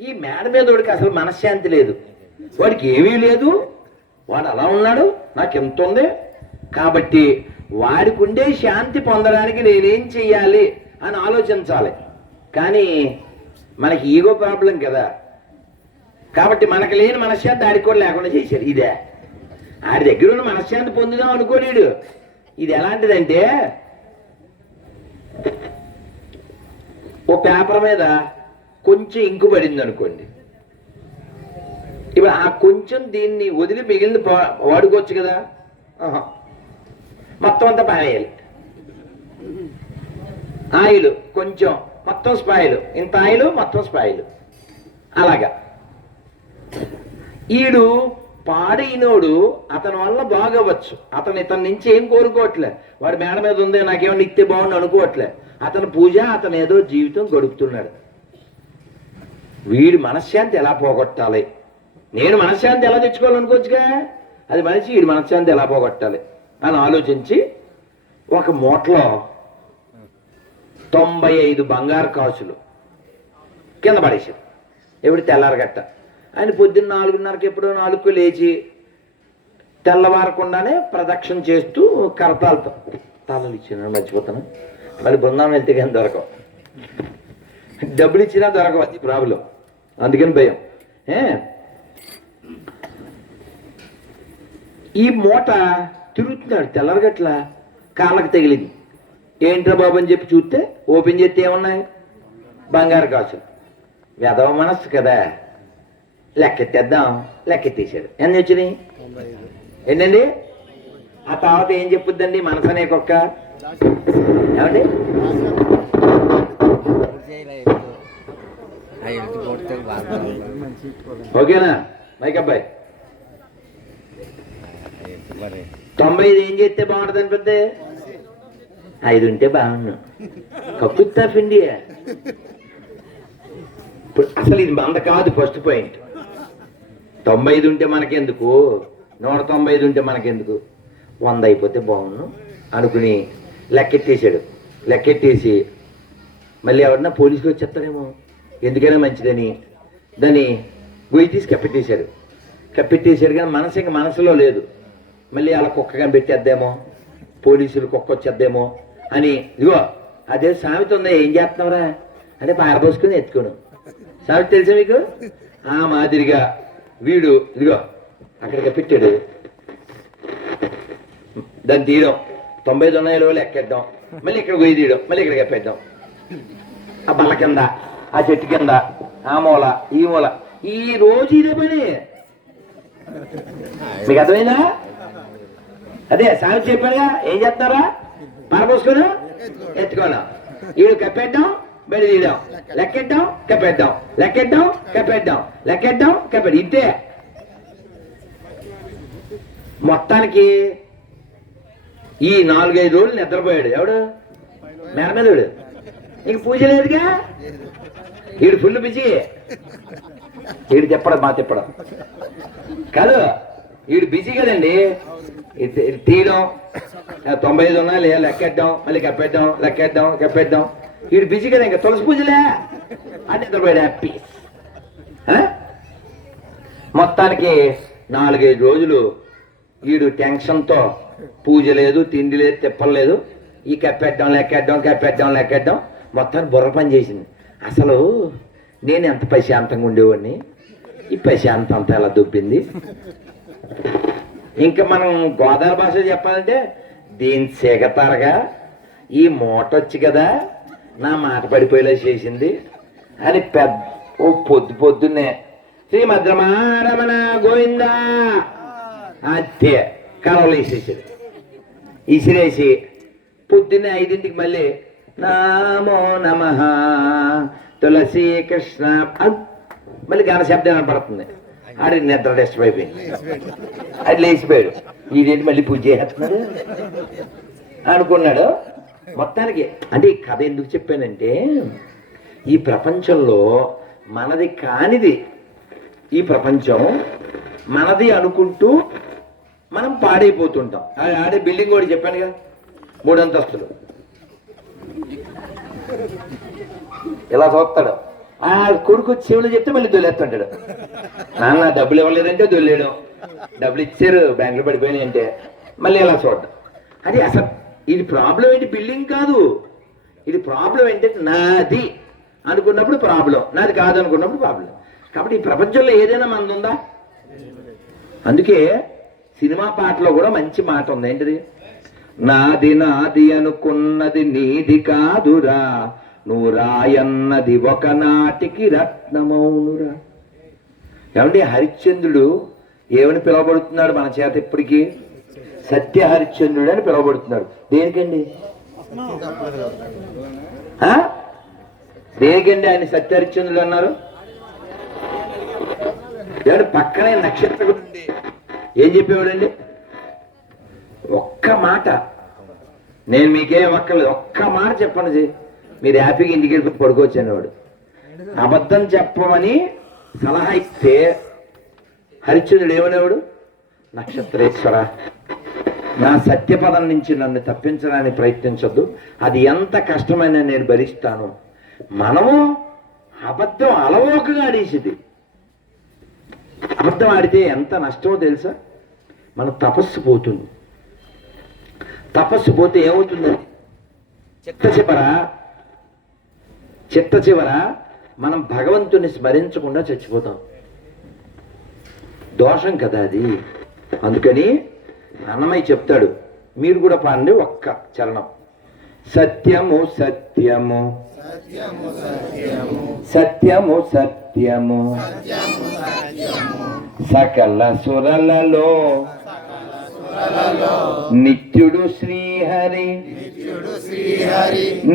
ఈ మేడ మీద వాడికి అసలు మనశ్శాంతి లేదు. వాడికి ఏమీ లేదు, వాడు అలా ఉన్నాడు, నాకు ఎంత ఉంది. కాబట్టి వాడికి ఉండే శాంతి పొందడానికి నేనేం చెయ్యాలి అని ఆలోచించాలి. కానీ మనకి ఈగో ప్రాబ్లం కదా. కాబట్టి మనకు లేని మనశ్శాంతి ఆడికి కూడా లేకుండా చేశారు. ఇదే ఆడి దగ్గర ఉన్న మనశ్శాంతి పొందుదాం అనుకోలేడు. ఇది ఎలాంటిదంటే, ఓ పేపర్ మీద కొంచెం ఇంకు పడింది అనుకోండి. ఇప్పుడు ఆ కొంచెం దీన్ని వదిలి మిగిలిన వాడుకోవచ్చు కదా. మొత్తం అంతా పారేయాలి. ఆయిల్ కొంచెం, మొత్తం స్పాయిల్. ఇంత ఆయిల్ మొత్తం స్పాయిల్. అలాగా ఈడు పాడైనోడు అతని వల్ల బాగవచ్చు. ఇతని నుంచి ఏం కోరుకోవట్లే. వాడు మేడ మీద ఉందే నాకేమో ఇస్తే బాగుండు అనుకోవట్లే. అతని పూజ, అతను ఏదో జీవితం గడుపుతున్నాడు. వీడి మనశ్శాంతి ఎలా పోగొట్టాలి, నేను మనశ్శాంతి ఎలా తెచ్చుకోవాలనుకోవచ్చుగా, అది మనిషి వీడి మనశ్శాంతి ఎలా పోగొట్టాలి అని ఆలోచించి ఒక మూటలో 95 బంగారు కాసులు కింద పడేశారు. ఎప్పుడు తెల్లారగట్ట. ఆయన పొద్దున్న 4:30కి ఎప్పుడో 4కు లేచి తెల్లవారకుండానే ప్రదక్షిణ చేస్తూ కరతాలతో తాళాలు ఇచ్చిన మర్చిపోతాను. మళ్ళీ బృందావనం వెళ్తే కానీ దొరకవు, డబ్బులు ఇచ్చినా దొరకవు, అది ప్రాబ్లం. అందుకని భయం. ఈ మూట తిరుగుతున్నాడు తెల్లరగట్ల, కాళ్ళకి తగిలింది. ఏంట్రా బాబు అని చెప్పి చూస్తే ఓపెన్ చేస్తే ఏమున్నాయి? బంగారు కాసులు. వెధవ మనస్సు కదా, లెక్కెత్తేద్దాం, లెక్కెత్తేసాడు. ఎన్ని వచ్చినాయి? ఏంటండి? ఆ తర్వాత ఏం చెప్పుద్దండి మనసు అనే కుక్క? ఏమండి? ఓకేనా మైక్ అబ్బాయి? 95 ఏం చేస్తే బాగుంటుంది అనిపిద్ది? 5 ఉంటే బాగున్నాను. కప్పుత్ ఆఫ్ ఇండియా. ఇప్పుడు అసలు ఇది మంద కాదు. ఫస్ట్ పాయింట్, 95 ఉంటే మనకెందుకు, 195 ఉంటే మనకెందుకు, 100 అయిపోతే బాగున్నాను అనుకుని లెక్కెట్టేశాడు. లెక్కెట్టేసి మళ్ళీ ఎవరన్నా పోలీసులు వచ్చేస్తారేమో, ఎందుకైనా మంచిదని దాన్ని గొయ్యి తీసి కప్పెట్టేశాడు. కానీ మనసు ఇంకా మనసులో లేదు. మళ్ళీ అలా కుక్కగా పెట్టేద్దేమో, పోలీసులు కుక్క వచ్చేద్దేమో అని. ఇదిగో అదే సామెత ఉందా, ఏం చేస్తున్నావురా అంటే పారబోసుకుని ఎత్తుకోను. సామెత తెలుసా మీకు? ఆ మాదిరిగా వీడు ఇదిగో అక్కడికి పెట్టాడు. దాన్ని తీయడం, 90 ఉన్నాయో లెక్కేద్దాం, మళ్ళీ ఇక్కడ గొయ్యి తీయడం, మళ్ళీ ఇక్కడ కప్పేద్దాం. ఆ బల్ల కింద, ఆ చెట్టు కింద, ఆ మూల, ఈ మూల, ఈ రోజు ఇదే పని. మీకు అర్థమైందా? అదే సాగు చెప్పాడుగా, ఏం చేస్తున్నారా? పారపోసుకొని ఎత్తుకోను, ఈడు కప్పేద్దాం, బయట తీయడం, లెక్కెట్టాం, కప్పేద్దాం, లెక్కెట్టాం, కప్పేద్దాం, లెక్కెట్టాం, కప్పేద్దాం. ఇంతే. మొత్తానికి ఈ 4-5 రోజులు నిద్రపోయాడు. ఎవడు? మేడ మీదడు. ఇంక పూజ లేదుగా, వీడు ఫుల్ బిజీ. వీడు తిప్పడం, మా తిప్పడం కాదు, వీడు బిజీ కదండి. తీయడం, 95 ఉన్నా లేదా లెక్కేద్దాం, మళ్ళీ కప్పేద్దాం, లెక్కేద్దాం, కప్పేద్దాం. వీడు బిజీ కదా, ఇంకా తులసి పూజలే అని నిద్రపోయాడు హ్యాపీ. మొత్తానికి 4-5 రోజులు వీడు టెన్షన్తో పూజ లేదు, తిండి లేదు, తిప్పలేదు. ఈ కప్పేద్దాం, లెక్కేద్దాం, కప్పేద్దాం, లెక్కేద్దాం. మొత్తాన్ని బుర్ర పని చేసింది. అసలు నేను ఎంత ప్రశాంతంగా ఉండేవాడిని, ఈ ప్రశాంతం అంతా ఎలా దొబ్బింది. ఇంకా మనం గోదావరి భాష చెప్పాలంటే, దీని సెగతారగా ఈ మూట వచ్చి కదా నా మాట పడిపోయేలా చేసింది అని పొద్దున్నే శ్రీమద్రమారమణ గోవిందా అంతే కలవలు వేసేసాడు. ఇసిరేసి పొద్దున్నే 5ంటికి మళ్ళీ నామో నమః తులసీ కృష్ణ మళ్ళీ గణ శబ్దం కనపడుతుంది. ఆడి నిద్ర డిస్టర్బ్ అయిపోయింది, అది లేచిపోయాడు. ఈడేంటి మళ్ళీ పూజ చేస్తున్నాడు అనుకున్నాడు. మొత్తానికి అంటే ఈ కథ ఎందుకు చెప్పానంటే, ఈ ప్రపంచంలో మనది కానిది, ఈ ప్రపంచం మనది అనుకుంటూ మనం పాడైపోతుంటాం. ఆడే బిల్డింగ్ కూడా చెప్పానుగా, 3 అంతస్తులు. ఇలా చూస్తాడు. ఆ కొడుకు చెవులు చెప్తే మళ్ళీ దొల్లేస్తుంటాడు. నాన్న డబ్బులు ఇవ్వలేదంటే దొల్లేయడం, డబ్బులు ఇచ్చారు బ్యాంకులో పడిపోయినాయి అంటే మళ్ళీ ఇలా చూడడం. అది అసలు ఇది ప్రాబ్లం ఏంటి? బిల్డింగ్ కాదు, ఇది ప్రాబ్లం ఏంటంటే నాది అనుకున్నప్పుడు ప్రాబ్లం, నాది కాదు అనుకున్నప్పుడు ప్రాబ్లం. కాబట్టి ఈ ప్రపంచంలో ఏదైనా మనది ఉందా? అందుకే సినిమా పాటలో కూడా మంచి మాట ఉంది. ఏంటిది? నాది నాది అనుకున్నది నీది కాదురా, నువ్వు రాయన్నది ఒకనాటికి రత్నమౌనురా. ఏమంటే హరిశ్చంద్రుడు ఏమని పిలువబడుతున్నాడు మన చేత ఇప్పటికీ? సత్య హరిశ్చంద్రుడు అని పిలువబడుతున్నాడు. దేనికండి? దేనికండి ఆయన సత్య హరిశ్చంద్రుడు అన్నారు? ఏమంటే పక్కనే నక్షత్రం ఉంది, ఏం చెప్పేవాడండి? ఒక్క మాట, నేను మీకేం అక్కర్లేదు, ఒక్క మాట చెప్పండి, మీరు హ్యాపీగా ఇంటికి వెళ్ళి పడుకోవచ్చు అనేవాడు. అబద్ధం చెప్పమని సలహా ఇస్తే హరిశ్చంద్రుడు ఏమనేవాడు? నక్షత్రేశ్వర, నా సత్యపదం నుంచి నన్ను తప్పించడానికి ప్రయత్నించొద్దు, అది ఎంత కష్టమైన నేను భరిస్తాను. మనము అబద్ధం అలవోకగా ఆడేసింది. అబద్ధం ఆడితే ఎంత నష్టమో తెలుసా? మన తపస్సు పోతుంది. తపస్సు పోతే ఏమవుతుందని చిట్ట చివర మనం భగవంతుని స్మరించకుండా చచ్చిపోతాం. దోషం కదా అది. అందుకని అన్నమయ్య చెప్తాడు, మీరు కూడా పాడండి ఒక్క చరణం. సత్యము సత్యము సత్యము సత్యము సకల సురలలో నిత్యుడు శ్రీహరి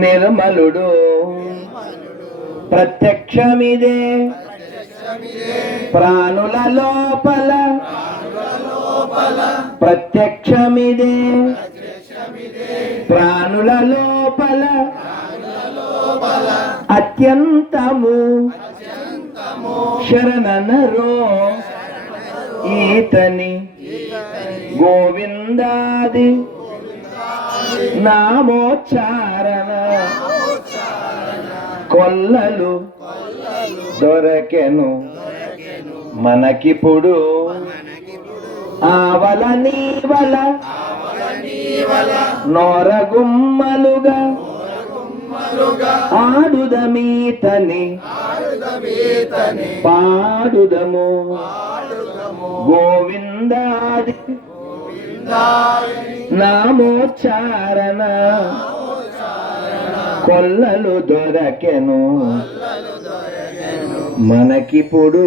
నిర్మలుడు ప్రత్యక్షమిదే ప్రాణుల లోపల ప్రత్యక్షమిదే ప్రాణుల లోపల అత్యంతము శరణనరో ఈతని గోవిందాది నామోచ్చారణ కొల్లలు దొరకెను మనకిప్పుడు ఆవల నీవల నోరగుమ్మలుగా ఆడుదమీతని పాడుదము గోవిందాది నామోచ్చారణ కొల్లలు దొరకెను మనకిప్పుడు.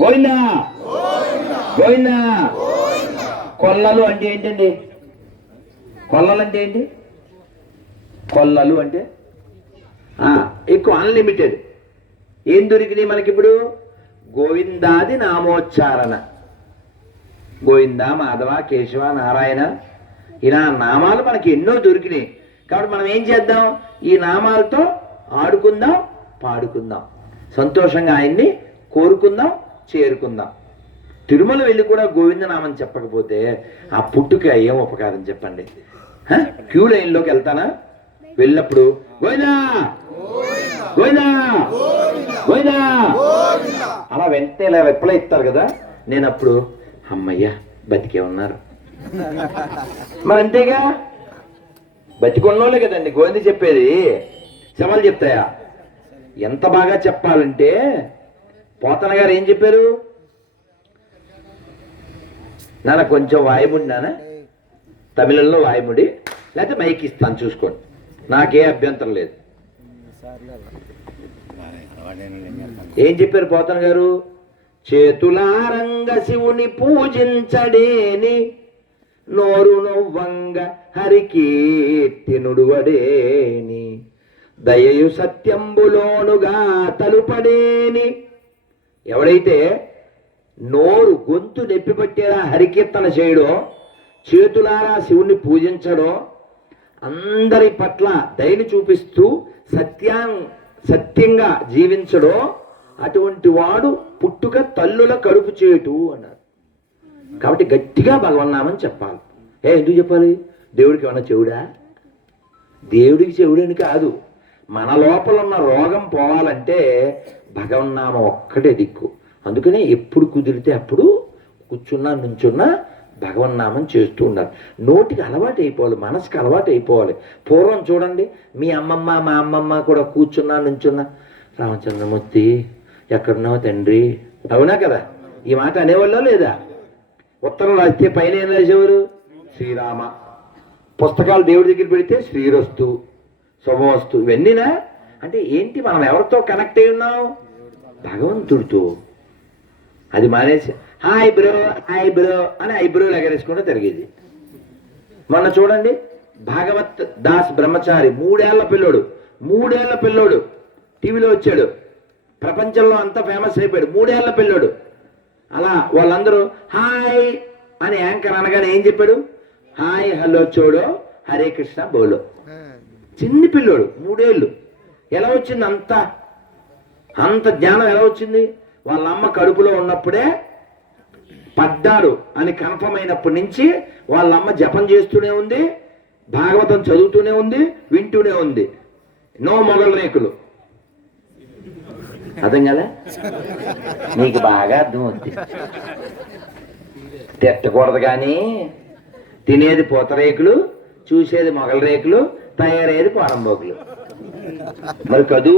గోవిందా గోవిందా. కొల్లలు అంటే ఏంటండి? కొల్లలు అంటే ఏంటి? కొల్లలు అంటే ఎక్కువ అన్లిమిటెడ్. ఏం దొరికినాయి మనకిప్పుడు? గోవిందాది నామోచ్చారణ. గోవింద, మాధవ, కేశవ, నారాయణ, ఇలా నామాలు మనకి ఎన్నో దొరికినాయి. కాబట్టి మనం ఏం చేద్దాం? ఈ నామాలతో ఆడుకుందాం, పాడుకుందాం, సంతోషంగా ఆయన్ని కోరుకుందాం, చేరుకుందాం. తిరుమల వెళ్ళి కూడా గోవిందనామం చెప్పకపోతే ఆ పుట్టుక ఏం ఉపకారం చెప్పండి? క్యూ లైన్లోకి వెళ్తానా? వెళ్ళినప్పుడు గోవిందా గోవిందా గోవిందా అలా వెంటనే ఇలా రిప్లై ఇస్తారు కదా. నేను అప్పుడు అమ్మయ్యా బతికే ఉన్నారు. మరి అంతేగా, బతికున్నోళ్ళే కదండి గోవింద చెప్పేది. శవాలు చెప్తాయా? ఎంత బాగా చెప్పాలంటే పోతన గారు ఏం చెప్పారు? నాన్న కొంచెం వాయుముడి, నాన్న తమిళంలో వాయుముడి, లేకపోతే మైక్ ఇస్తాను చూసుకోండి, నాకే అభ్యంతరం లేదు. ఏం చెప్పారు పోతన గారు? చేతులారంగ శివుని పూజించడేని నోరు నొవ్వంగ హరికీర్తి నుడువడేని దయయు సత్యంబులోనుగా తలుపడేని. ఎవడైతే నోరు గొంతు నెప్పిపట్టేలా హరికీర్తన చేయడో, చేతులారా శివుణ్ణి పూజించడో, అందరి పట్ల దయని చూపిస్తూ సత్యంగా జీవించడో, అటువంటి వాడు పుట్టుక తల్లుల కడుపు చేటు అన్నారు. కాబట్టి గట్టిగా భగవన్నామని చెప్పాలి. ఎందుకు చెప్పాలి? దేవుడికి ఏమన్నా చెవుడా? దేవుడికి చెవుడని కాదు, మన లోపల ఉన్న రోగం పోవాలంటే భగవన్నామం ఒక్కటే దిక్కు. అందుకనే ఎప్పుడు కుదిరితే అప్పుడు కూర్చున్నా నుంచున్నా భగవన్నామం చేస్తూ ఉండాలి. నోటికి అలవాటు అయిపోవాలి, మనసుకి అలవాటు అయిపోవాలి. పూర్వం చూడండి, మీ అమ్మమ్మ మా అమ్మమ్మ కూడా కూర్చున్నా నుంచున్నా రామచంద్రమూర్తి ఎక్కడున్నావు తండ్రి, అవునా కదా? ఈ మాట అనేవాళ్ళో లేదా? ఉత్తరం రాస్తే పైన ఏం రాసేవారు? శ్రీరామ. పుస్తకాలు దేవుడి దగ్గర పెడితే శ్రీరస్తు, శుభవస్తు, ఇవన్నీనా? అంటే ఏంటి? మనం ఎవరితో కనెక్ట్ అయి ఉన్నాం? భగవంతుడితో. అది మానేసి హాయ్ బ్రో అని ఐబ్రోలు ఎగరేసుకుంటూ తిరిగేది. మొన్న చూడండి, భాగవత్ దాస్ బ్రహ్మచారి, 3 ఏళ్ల పిల్లోడు టీవీలో వచ్చాడు, ప్రపంచంలో అంతా ఫేమస్ అయిపోయాడు. 3 ఏళ్ల పిల్లోడు అలా వాళ్ళందరూ హాయ్ అని యాంకర్ అనగానే ఏం చెప్పాడు? హాయ్ హలో చూడో హరే కృష్ణ బోలో. చిన్ని పిల్లోడు 3 ఏళ్ళు. ఎలా వచ్చింది అంత జ్ఞానం ఎలా వచ్చింది? వాళ్ళ అమ్మ కడుపులో ఉన్నప్పుడే పడ్డాడు అని కన్ఫర్మ్ అయినప్పటి నుంచి వాళ్ళ అమ్మ జపం చేస్తూనే ఉంది, భాగవతం చదువుతూనే ఉంది, వింటూనే ఉంది. నో మొగల రేకులు. అర్థం కదా? నీకు బాగా అర్థం అవుద్ది. తిట్టకూడదు కానీ తినేది పూతరేకులు, చూసేది మొగల రేకులు, తయారయ్యేది పోరంబోకులు. మరి కదూ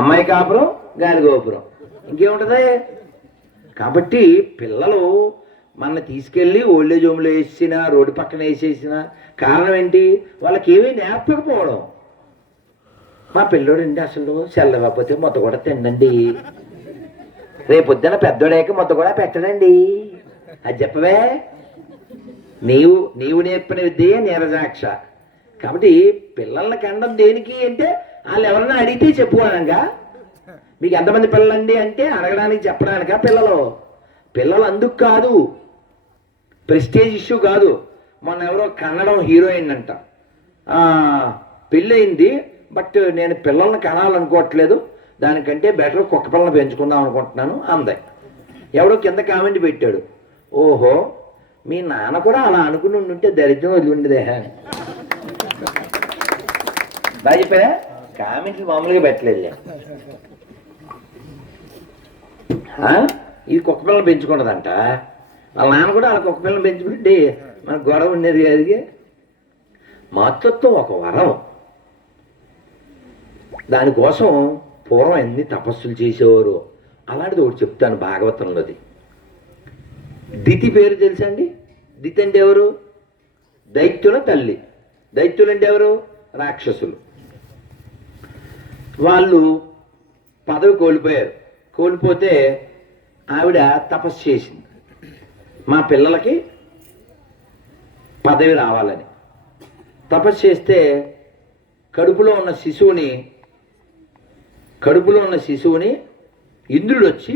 అమ్మాయి కాపురం గాలి గోపురం ఇంకేముంటది? కాబట్టి పిల్లలు మన తీసుకెళ్ళి ఓల్డేజ్ హోమ్లో వేసిన, రోడ్డు పక్కన వేసేసిన కారణం ఏంటి? వాళ్ళకి ఏమీ నేర్పకపోవడం. మా పిల్లోడండి అసలు సెల్లకపోతే మొత్త కూడా తినండి, రేపొద్దున పెద్దోడాక మొత్త కూడా పెట్టడండి. అది చెప్పవే. నీవు నేర్పిన విద్య నీరజాక్ష. కాబట్టి పిల్లల్ని కండం దేనికి అంటే వాళ్ళు ఎవరన్నా అడిగితే చెప్పుకోనంగా. మీకు ఎంతమంది పిల్లలండి అంటే అడగడానికి చెప్పడానికా? పిల్లలు అందుకు కాదు, ప్రెస్టేజ్ ఇష్యూ కాదు. మొన్న ఎవరో కన్నడం హీరోయిన్ అంట, పెళ్ళయింది, బట్ నేను పిల్లల్ని కనాలనుకోవట్లేదు, దానికంటే బెటర్ కుక్క పిల్లల్ని పెంచుకుందాం అనుకుంటున్నాను అందే. ఎవడో కింద కామెంట్ పెట్టాడు, ఓహో మీ నాన్న కూడా అలా అనుకుని ఉంటే దరిద్రం వదిలి ఉండేదే. బాగా చెప్పారా? కామెంట్లు మామూలుగా పెట్టలేదు. ఇది కుక్క పిల్లలు పెంచుకుంటుందంట. వాళ్ళ నాన్న కూడా అలా కుక్క పిల్లలు పెంచుకుంటే మనకు గొడవ ఉండేది కాదు. మాతృత్వం ఒక వరం. దానికోసం పూర్వం ఎన్ని తపస్సులు చేసేవారు. అలాంటిది ఒకటి చెప్తాను భాగవతంలోది. దితి పేరు తెలుసా అండి? దితి అంటే ఎవరు? దైత్యుల తల్లి. దైత్యులు అంటే ఎవరు? రాక్షసులు. వాళ్ళు పదవి కోల్పోయారు. కోల్పోతే ఆవిడ తపస్సు చేసింది, మా పిల్లలకి పదవి రావాలని. తపస్సు చేస్తే కడుపులో ఉన్న శిశువుని ఇంద్రుడు వచ్చి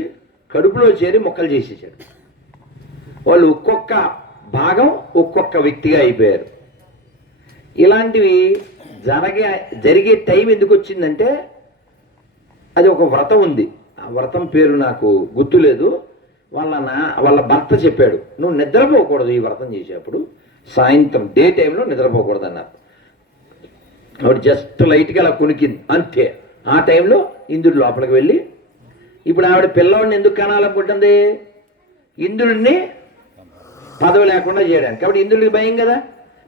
కడుపులో చేరి మొక్కలు చేసేసాడు. వాళ్ళు ఒక్కొక్క భాగం ఒక్కొక్క వ్యక్తిగా అయిపోయారు. ఇలాంటివి జరిగే టైం ఎందుకు వచ్చిందంటే అది ఒక వ్రతం ఉంది. ఆ వ్రతం పేరు నాకు గుర్తులేదు. వాళ్ళ భర్త చెప్పాడు, నువ్వు నిద్రపోకూడదు ఈ వ్రతం చేసేటప్పుడు, సాయంత్రం డే టైంలో నిద్రపోకూడదు అన్నారు. ఆవిడ జస్ట్ లైట్గా అలా కునికింది అంతే. ఆ టైంలో ఇంద్రుడు లోపలికి వెళ్ళి, ఇప్పుడు ఆవిడ పిల్లవాడిని ఎందుకు కనాలనుకుంటుంది? ఇంద్రుడిని పదవి లేకుండా చేయడానికి. కాబట్టి ఇంద్రుడికి భయం కదా,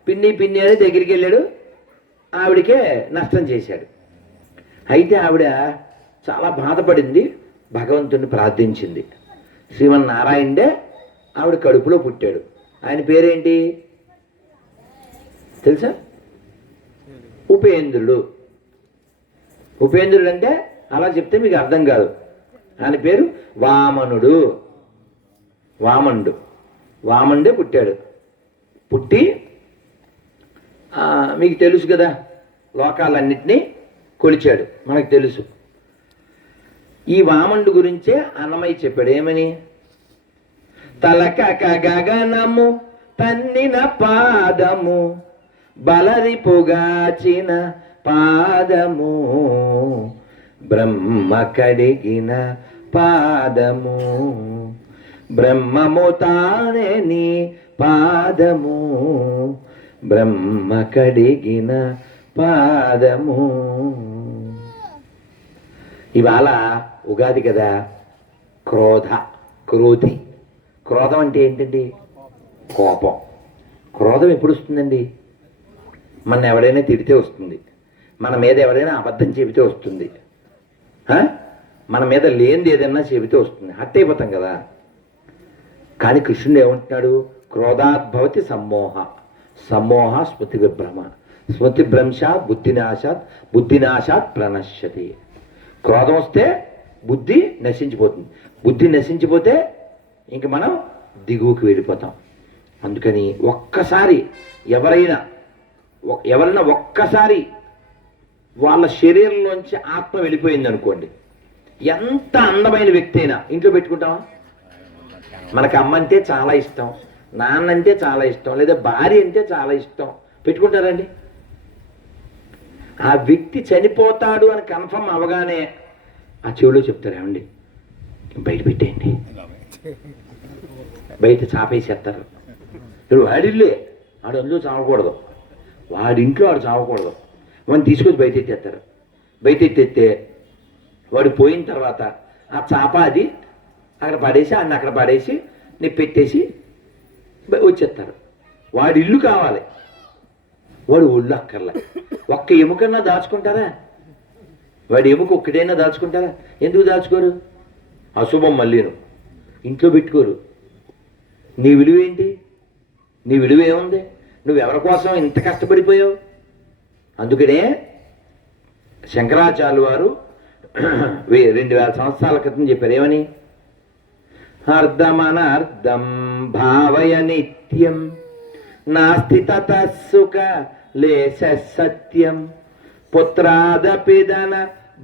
పిన్ని అని దగ్గరికి వెళ్ళాడు, ఆవిడకే నష్టం చేశాడు. అయితే ఆవిడ చాలా బాధపడింది, భగవంతుడిని ప్రార్థించింది. శ్రీమన్నారాయణుడే ఆవిడ కడుపులో పుట్టాడు. ఆయన పేరేంటి తెలుసా? ఉపేంద్రుడు. ఉపేంద్రుడు అంటే అలా చెప్తే మీకు అర్థం కాదు. ఆయన పేరు వామనుడు. వామనుడే పుట్టాడు. పుట్టి మీకు తెలుసు కదా, లోకాలన్నింటినీ కొలిచాడు, మనకు తెలుసు. ఈ వామనుడు గురించే అన్నమయ్య చెప్పాడు. ఏమని? తలకక గగనము తన్నిన పాదము, బలరిపుగాచిన పాదము, బ్రహ్మ కడిగిన పాదము, బ్రహ్మము తానే నీ పాదము, బ్రహ్మ కడిగిన పాదము. ఇవాళ ఉగాది కదా, క్రోధం అంటే ఏంటండి? కోపం. క్రోధం ఎప్పుడు వస్తుందండి? మన ఎవడైనా తిడితే వస్తుంది, మన మీద ఎవరైనా అబద్ధం చెబితే వస్తుంది, మన మీద లేనిది ఏదైనా చెబితే వస్తుంది, హట్ అయిపోతాం కదా. కానీ కృష్ణుడు ఏమంటున్నాడు? క్రోధాద్భవతి సమ్మోహ స్మృతి విభ్రమ, స్మృతిభ్రంశాత్ బుద్ధినాశాత్ ప్రణశ్యతి. క్రోధం వస్తే బుద్ధి నశించిపోతుంది, బుద్ధి నశించిపోతే ఇంక మనం దిగువకి వెళ్ళిపోతాం. అందుకని ఒక్కసారి ఎవరైనా ఒక్కసారి వాళ్ళ శరీరంలోంచి ఆత్మ వెళ్ళిపోయింది అనుకోండి, ఎంత అందమైన వ్యక్తి అయినా ఇంట్లో పెట్టుకుంటామా? మనకు అమ్మ అంటే చాలా ఇష్టం, నాన్న అంటే చాలా ఇష్టం, లేదా భార్య అంటే చాలా ఇష్టం, పెట్టుకుంటారండి. ఆ వ్యక్తి చనిపోతాడు అని కన్ఫర్మ్ అవగానే ఆ చెవిలో చెప్తారు, ఏమండి బయట పెట్టేయండి, బయట చాపేసేస్తారు. ఇప్పుడు వాడిల్లే, వాడు అందులో చావకూడదు, వాడింట్లో వాడు చావకూడదు, వాడిని తీసుకొచ్చి బయట ఎత్తేస్తారు. బయట ఎత్తేస్తే వాడు పోయిన తర్వాత ఆ చాప అది అక్కడ పడేసి అన్న అక్కడ పడేసి నీ పెట్టేసి వచ్చేస్తారు. వాడి ఇల్లు కావాలి, వాడు ఒళ్ళు అక్కర్లే. ఒక్క ఎముకన్నా దాచుకుంటారా? వాడి ఎముక ఒక్కటైనా దాచుకుంటారా? ఎందుకు దాచుకోరు? అశుభం మళ్ళీను ఇంట్లో పెట్టుకోరు. నీ విలువ ఏంటి? నీ విలువ ఏముంది? నువ్వు ఎవరి కోసం ఇంత కష్టపడిపోయావు? అందుకనే శంకరాచార్యులు వారు 2000 సంవత్సరాల క్రితం చెప్పారు, ఏమని? అర్ధమనర్ధం భావయ నిత్యం నాస్తి తతః సుఖ లేశ సత్యం పుత్రాదపిదన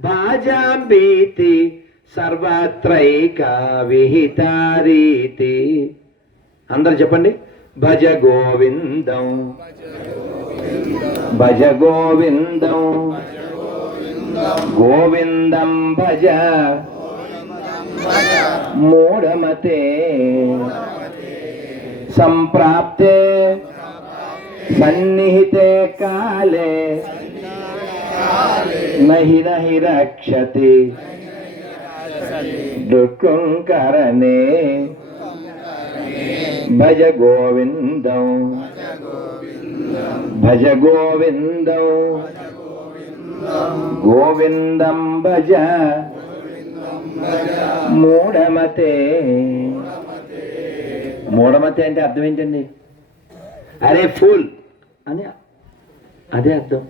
భాజాంబీతి సర్వత్రైకా విహితారీతి. అందరు చెప్పండి, భజ గోవిందం భజ గోవిందం గోవిందం భజ మూఢమతే సంప్రాప్తే సన్నిహితే కాలే నహి నహి రక్షతి దుఃఖం కరణే భజ గోవిందం భజ గోవిందం గోవిందం భజ మూఢమతే. మూఢమతే అంటే అర్థం ఏంటండి? అరే ఫూల్ అని అదే అర్థం.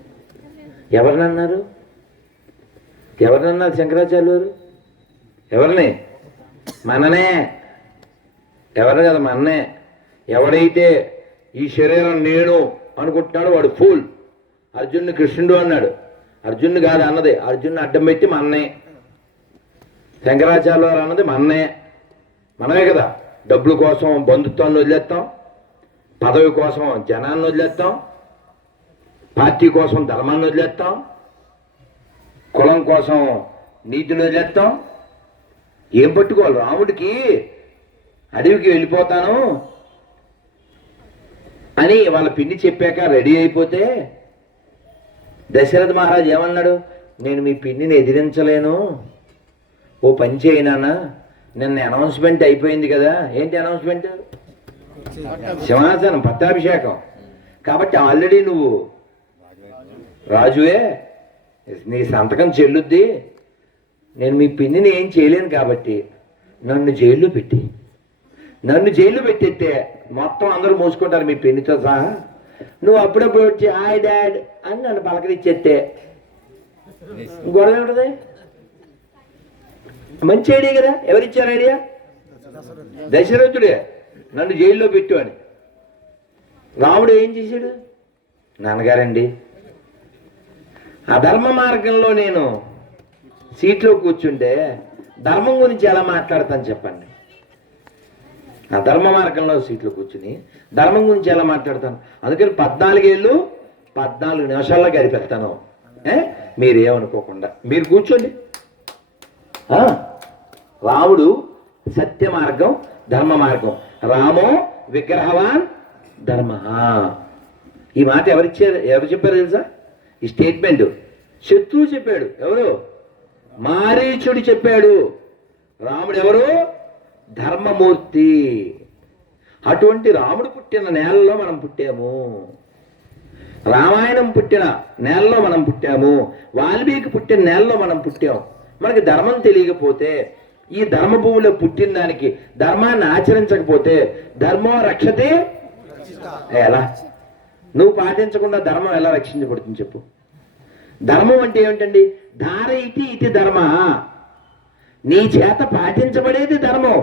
ఎవరినన్నారు? ఎవరినన్నారు శంకరాచార్యులు వారు? ఎవరిని? మననే. ఎవరు కదా, మననే. ఎవడైతే ఈ శరీరం నేను అనుకుంటున్నాడో వాడు ఫూల్. అర్జునుడు కృష్ణుడు అన్నాడు, అర్జునుడు కాదు అన్నది, అర్జునుడు అడ్డం పెట్టి మన్నే. శంకరాచార్యులు వారు అన్నది మన్నే, మనమే కదా. డబ్బుల కోసం బంధుత్వాన్ని వదిలేస్తాం, పదవి కోసం జనాన్ని వదిలేస్తాం, పార్టీ కోసం ధర్మాన్ని వదిలేస్తాం, కులం కోసం నీతిని వదిలేస్తాం. ఏం పట్టుకోవాలి? రాముడికి అడవికి వెళ్ళిపోతాను అని వాళ్ళ పిన్ని చెప్పాక రెడీ అయిపోతే దశరథ మహారాజు ఏమన్నాడు? నేను మీ పిన్నిని ఎదిరించలేను, ఓ పని చేయనా, నిన్న అనౌన్స్మెంట్ అయిపోయింది కదా. ఏంటి అనౌన్స్మెంట్? సింహాసనం పట్టాభిషేకం. కాబట్టి ఆల్రెడీ నువ్వు రాజువే, నీ సంతకం చెల్లుద్ది. నేను మీ పిన్నిని ఏం చేయలేను కాబట్టి నన్ను జైల్లో పెట్టి, నన్ను జైల్లో పెట్టేస్తే మొత్తం అందరూ మూసుకుంటారు మీ పిన్నితో సహా. నువ్వు అప్పుడప్పుడు వచ్చి హాయ్ డాడ్ అని నన్ను పలకరించేస్తే గొడవ ఉంటుంది. మంచి ఐడియా కదా. ఎవరిచ్చారు ఐడియా? దశరథుడే. నన్ను జైల్లో పెట్టు అని. రాముడు ఏం చేశాడు? నాన్నగారండి, అధర్మ మార్గంలో నేను సీట్లో కూర్చుంటే ధర్మం గురించి ఎలా మాట్లాడతాను చెప్పండి? అధర్మ మార్గంలో సీట్లో కూర్చుని ధర్మం గురించి ఎలా మాట్లాడతాను? అందుకని 14 ఏళ్ళు 14 నిమిషాల్లో గడిపెడతాను. మీరేమనుకోకుండా మీరు కూర్చోండి. రాముడు సత్య మార్గం, ధర్మ మార్గం. రామో విగ్రహవాన్ ధర్మ. ఈ మాట ఎవరు చెప్పారు తెలుసా? ఈ స్టేట్మెంట్ శత్రువు చెప్పాడు. ఎవరు? మారీచుడు చెప్పాడు. రాముడు ఎవరు? ధర్మమూర్తి. అటువంటి రాముడు పుట్టిన నేలలో మనం పుట్టాము, రామాయణం పుట్టిన నేలలో మనం పుట్టాము, వాల్మీకి పుట్టిన నేలలో మనం పుట్టాము. మనకి ధర్మం తెలియకపోతే, ఈ ధర్మభూమిలో పుట్టిన దానికి ధర్మాన్ని ఆచరించకపోతే ధర్మో రక్షతే. ఎలా? నువ్వు పాటించకుండా ధర్మం ఎలా రక్షించబడుతుంది చెప్పు? ధర్మం అంటే ఏమిటండి? ధార ఇతి ధర్మ. నీ చేత పాటించబడేది ధర్మం.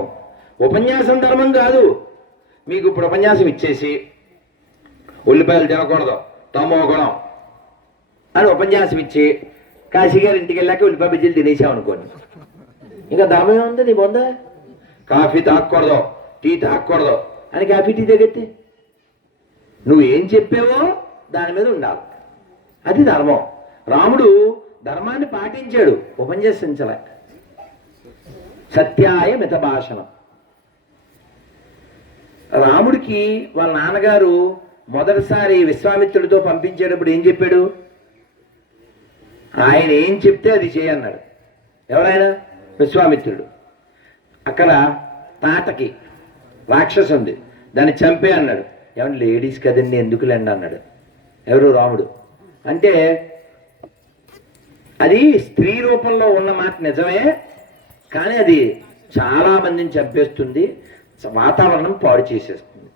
ఉపన్యాసం ధర్మం కాదు. మీకు ఇప్పుడు ఉపన్యాసం ఇచ్చేసి ఉల్లిపాయలు తినకూడదు, తమో గుణం అని ఉపన్యాసం ఇచ్చి కాశీగారి ఇంటికి వెళ్ళాక ఉల్లిపాయ బజ్జీలు తినేసావు అనుకోండి, ఇంకా ధర్మం ఏముంది నీ బొంద? కాఫీ తాగకూడదు, టీ తాగకూడదు అని కాఫీ టీ తాగెత్తే నువ్వేం చెప్పావో దాని మీద ఉండాలి. అది ధర్మం. రాముడు ధర్మాన్ని పాటించాడు, ఉపన్యసించలే. సత్యాయ మిత భాషణం. రాముడికి వాళ్ళ నాన్నగారు మొదటిసారి విశ్వామిత్రుడితో పంపించేటప్పుడు ఏం చెప్పాడు? ఆయన ఏం చెప్తే అది చేయన్నాడు. ఎవరైనా? విశ్వామిత్రుడు. అక్కడ తాటకి రాక్షసు ఉంది, దాన్ని చంపే అన్నాడు. ఏమన్నా లేడీస్ కదండి ఎందుకులేండి అన్నాడు. ఎవరు? రాముడు. అంటే అది స్త్రీ రూపంలో ఉన్న మాట నిజమే, కానీ అది చాలా మందిని చంపేస్తుంది, వాతావరణం పాడు చేసేస్తుంది.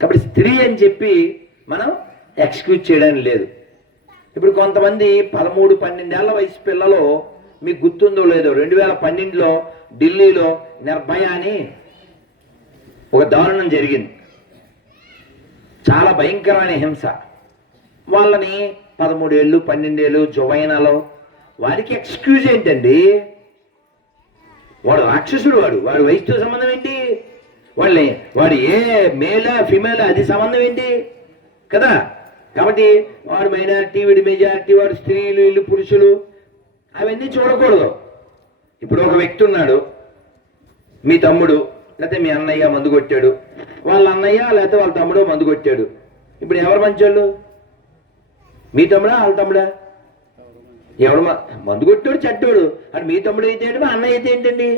కాబట్టి స్త్రీ అని చెప్పి మనం ఎక్స్క్యూజ్ చేయడానికి లేదు. ఇప్పుడు కొంతమంది 13-12 ఏళ్ల వయసు పిల్లలు, మీకు గుర్తుందో లేదో, 2012లో ఢిల్లీలో నిర్భయ అని ఒక దారుణం జరిగింది. చాలా భయంకరమైన హింస. వాళ్ళని 13 ఏళ్ళు 12 ఏళ్ళు జువైనాలో, వాడికి ఎక్స్క్యూజ్ ఏంటండి? వాడు రాక్షసుడు, వాడు వయసుతో సంబంధం ఏంటి? వాడు ఏ మేలా ఫిమేలా అది సంబంధం ఏంటి కదా? కాబట్టి వాడు మైనారిటీ, వీడి మెజారిటీ, వాడు స్త్రీలు, వీళ్ళు పురుషులు, అవన్నీ చూడకూడదు. ఇప్పుడు ఒక వ్యక్తి ఉన్నాడు, మీ తమ్ముడు లేకపోతే మీ అన్నయ్య మందు కొట్టాడు, వాళ్ళ అన్నయ్య లేకపోతే వాళ్ళ తమ్ముడు మందు కొట్టాడు. ఇప్పుడు ఎవరు మంచోళ్ళు? మీ తమ్ముడా వాళ్ళ తమ్ముడా? ఎవడు మందు కొట్టాడు చెడ్డోడు. అంటే మీ తమ్ముడు అయితే ఏంటి, మా అన్నయ్య అయితే ఏంటండి?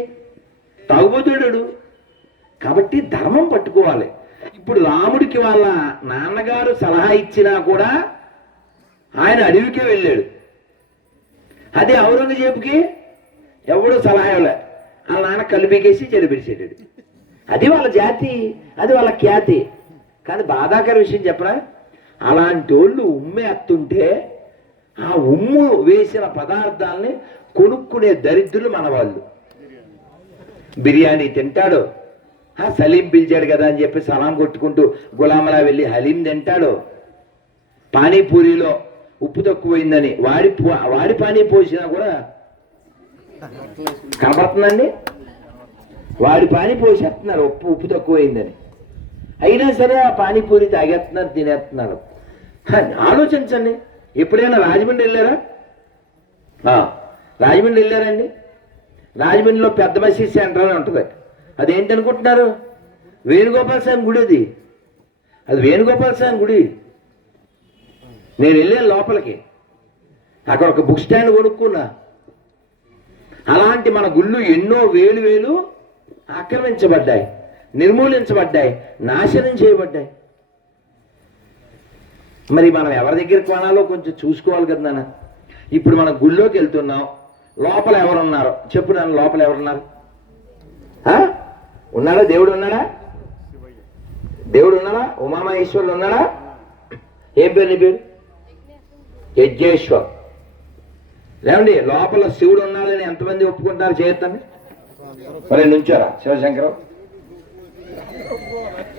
తాగుబోతాడు. కాబట్టి ధర్మం పట్టుకోవాలి. ఇప్పుడు రాముడికి వాళ్ళ నాన్నగారు సలహా ఇచ్చినా కూడా ఆయన అడవికే వెళ్ళాడు. అదే ఔరంగజేబుకి ఎవడో సలహా ఇవ్వలే, వాళ్ళ నాన్న కలిపికేసి చెడిపిడిచాడు. అది వాళ్ళ జాతి, అది వాళ్ళ ఖ్యాతి. కానీ బాధాకర విషయం చెప్పరా, అలాంటి వాళ్ళు ఉమ్మేస్తుంటే ఆ ఉమ్ము వేసిన పదార్థాలని కొనుక్కునే దరిద్రులు మన వాళ్ళు. బిర్యానీ తింటాడు, సలీం పిలిచాడు కదా అని చెప్పి సలాం కొట్టుకుంటూ గులామలా వెళ్ళి హలీం తింటాడు. పానీపూరిలో ఉప్పు తక్కువైందని వాడి పానీ పోసినా కూడా కనపడుతుందండి. వాడి పానీ పోసేస్తున్నారు ఉప్పు తక్కువైందని, అయినా సరే ఆ పానీపూరి తాగేస్తున్నారు, తినేస్తున్నారు. ఆలోచించండి. ఎప్పుడైనా రాజమండ్రి వెళ్ళారా? రాజమండ్రి వెళ్ళారండి? రాజమండ్రిలో పెద్ద మసీద్ సెంటర్ అని ఉంటుంది. అదేంటనుకుంటున్నారు? వేణుగోపాల స్వామి గుడి. అది వేణుగోపాల స్వామి గుడి. నేను వెళ్ళాను లోపలికి, అక్కడ ఒక బుక్ స్టాండ్ కొనుక్కున్నా. అలాంటి మన గుళ్ళు ఎన్నో వేలు ఆక్రమించబడ్డాయి, నిర్మూలించబడ్డాయి, నాశనం చేయబడ్డాయి. మరి మనం ఎవరి దగ్గర కొనాలో కొంచెం చూసుకోవాలి కదా నాన్న. ఇప్పుడు మనం గుళ్ళోకి వెళ్తున్నాం, లోపల ఎవరున్నారో చెప్పు నాన్న. లోపల ఎవరున్నారు? ఉన్నాడా? దేవుడు ఉన్నాడా? దేవుడు ఉన్నాడా? ఉమామహేశ్వరుడు ఉన్నాడా? ఏం పేరు నీ పేరు? యజ్ఞేశ్వర్. లేవండి, లోపల శివుడు ఉన్నాడని ఎంతమంది ఒప్పుకుంటారు? చేయొద్దండి. మరి నుంచారా? శివశంకరం.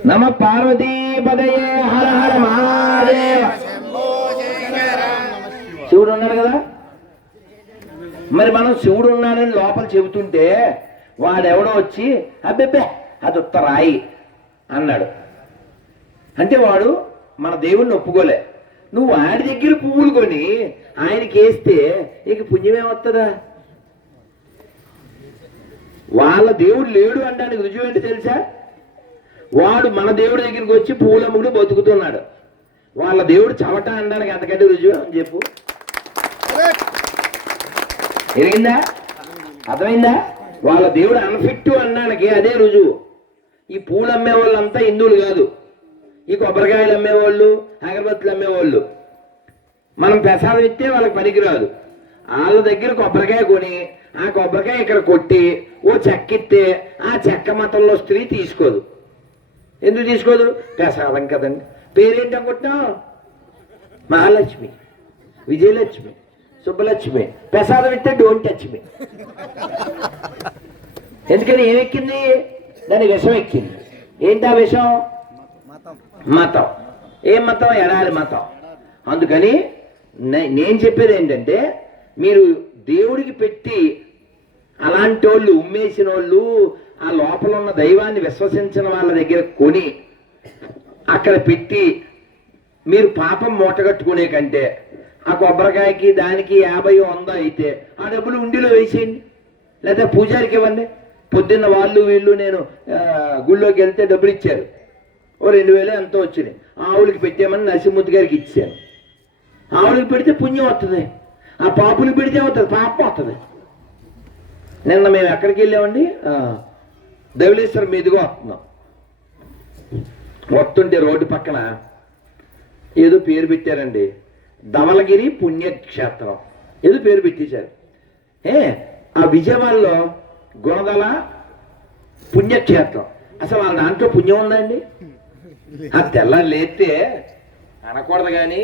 నమ పార్వతీపదయే హర హర మహాదేవ. శివుడు ఉన్నాడు కదా. మరి మనం శివుడు ఉన్నాడని లోపల చెబుతుంటే వాడెవడో వచ్చి అబ్బెబ్బే అది ఉత్తరాయి అన్నాడు అంటే వాడు మన దేవుణ్ణి ఒప్పుకోలే. నువ్వు వాడి దగ్గర పువ్వులు కొని ఆయనకి వేస్తే ఇక పుణ్యమేమొస్తుందా? వాళ్ళ దేవుడు లేడు అంటానికి రుజువు ఏంటి తెలుసా? వాడు మన దేవుడి దగ్గరికి వచ్చి పూలమ్ముడు బతుకుతున్నాడు. వాళ్ళ దేవుడు చవట అనడానికి అంతకంటే రుజువు అని చెప్పు. ఎరిగిందా? అర్థమైందా? వాళ్ళ దేవుడు అన్ఫిట్ అనడానికి అదే రుజువు. ఈ పూలు అమ్మే వాళ్ళంతా హిందువులు కాదు. ఈ కొబ్బరికాయలు అమ్మేవాళ్ళు, అగరబత్తులు అమ్మేవాళ్ళు. మనం ప్రసాదం ఇస్తే వాళ్ళకి పనికిరాదు. వాళ్ళ దగ్గర కొబ్బరికాయ కొని ఆ కొబ్బరికాయ ఇక్కడ కొట్టి ఓ చెక్క ఇస్తే ఆ చెక్క మతంలో స్త్రీ తీసుకోదు. ఎందుకు తీసుకోదు? ప్రసాదం కదండి. పేరేంటి అనుకుంటున్నావు? మహాలక్ష్మి, విజయలక్ష్మి, సుబ్బలక్ష్మి. ప్రసాదం ఇస్తే డోంట్ టచ్ మీ. ఎందుకని ఏమెక్కింది? దాని విషం ఎక్కింది. ఏంటా విషం? మతం. ఏం మతం? ఎడారి మతం. అందుకని నేను చెప్పేది ఏంటంటే, మీరు దేవుడికి పెట్టి అలాంటి వాళ్ళు, ఉమ్మేసిన వాళ్ళు, ఆ లోపల ఉన్న దైవాన్ని విశ్వసించిన వాళ్ళ దగ్గర కొని అక్కడ పెట్టి మీరు పాపం మూటగట్టుకునే కంటే ఆ కొబ్బరికాయకి దానికి 50 100 అయితే ఆ డబ్బులు ఉండిలో వేసేయండి, లేదా పూజారికి ఇవ్వండి. పొద్దున్న వాళ్ళు వీళ్ళు నేను గుళ్ళోకి వెళ్తే డబ్బులు ఇచ్చారు, ఓ 2000 ఎంతో వచ్చినాయి, ఆవులకి పెట్టామని నరసింహమూర్తి గారికి ఇచ్చాను. ఆవులకి పెడితే పుణ్యం వస్తుంది, ఆ పాపులకి పెడితే అవుతుంది పాపం వస్తుంది. నిన్న మేము ఎక్కడికి వెళ్ళామండి, ధవళేశ్వరం మీదుగా వస్తున్నాం. వస్తుంటే రోడ్డు పక్కన ఏదో పేరు పెట్టారండి, ధవళగిరి పుణ్యక్షేత్రం ఏదో పేరు పెట్టేశారు. ఆ విజయవాడలో గుణదల పుణ్యక్షేత్రం, అసలు వాళ్ళ దాంట్లో పుణ్యం ఉందండి? ఆ తెల్లారు లేస్తే అనకూడదు కానీ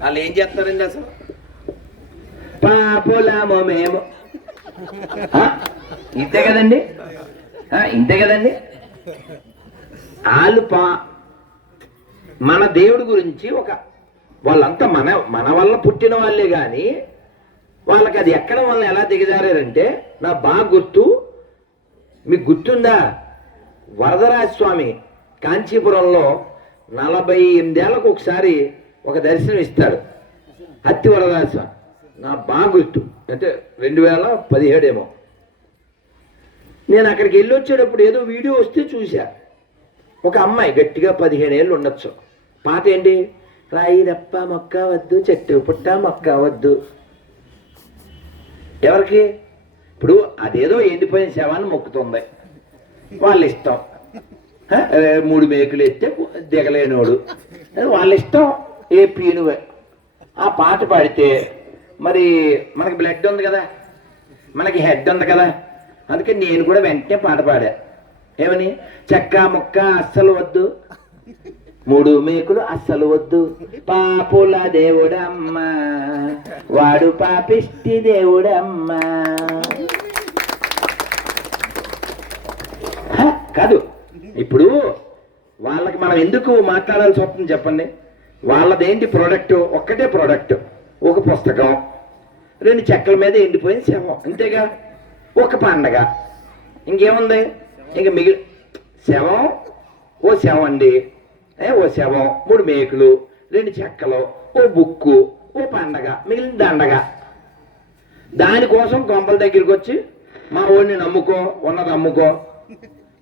వాళ్ళు ఏం చేస్తారండి అసలు? పాపులామో మేము, ఇంతే కదండి, ఇంతే కదండి. వాళ్ళు మన దేవుడి గురించి వాళ్ళంతా మన వల్ల పుట్టిన వాళ్ళే కానీ వాళ్ళకి అది ఎక్కడం వల్ల ఎలా దిగజారంటే, నా బాగా గుర్తు, మీకు గుర్తుందా? వరదరాజ స్వామి కాంచీపురంలో 48 ఏళ్ళకు ఒకసారి ఒక దర్శనం ఇస్తాడు. అత్తి వరదరాజ స్వామి నా బాగా గుర్తు, అంటే 2017 ఏమో. నేను అక్కడికి వెళ్ళి వచ్చేటప్పుడు ఏదో వీడియో వస్తే చూసా. ఒక అమ్మాయి గట్టిగా 15 ఏళ్ళు ఉండొచ్చు, పాట ఏంటి, రాయి రప్ప మొక్క వద్దు చెట్టు పుట్ట మొక్క వద్దు. ఎవరికి? ఇప్పుడు అదేదో ఎండిపోయిన శవాన్ని మొక్కుతుంది, వాళ్ళ ఇష్టం. 3 మేకులు ఎత్తే దిగలేనోడు, వాళ్ళ ఇష్టం. ఏ పీనువే ఆ పాట పాడితే మరి మనకి బ్లడ్ ఉంది కదా, మనకి హెడ్ ఉంది కదా, అందుకే నేను కూడా వెంటనే పాట పాడా. ఏమని? చెక్క ముక్క అస్సలు వద్దు, 3 మేకులు అస్సలు వద్దు, పాపుల దేవుడమ్మ వాడు పాపిష్టి దేవుడమ్మ. కాదు, ఇప్పుడు వాళ్ళకి మనం ఎందుకు మాట్లాడాల్సి వస్తుంది చెప్పండి? వాళ్ళదేంటి ప్రోడక్ట్? ఒక్కటే ప్రోడక్ట్, ఒక పుస్తకం, 2 చెక్కల మీద ఎండిపోయిన శవం, అంతేగా. ఒక పండగ, ఇంకేముంది? ఇంక శవం, ఓ శవం అండి, ఓ శవం, 3 మేకులు, 2 చెక్కలు, ఓ బుక్కు, ఓ పండగ, మిగిలిన దండగ. దానికోసం కొంపల దగ్గరికి వచ్చి మా ఊడిని నమ్ముకో, ఉన్నది అమ్ముకో,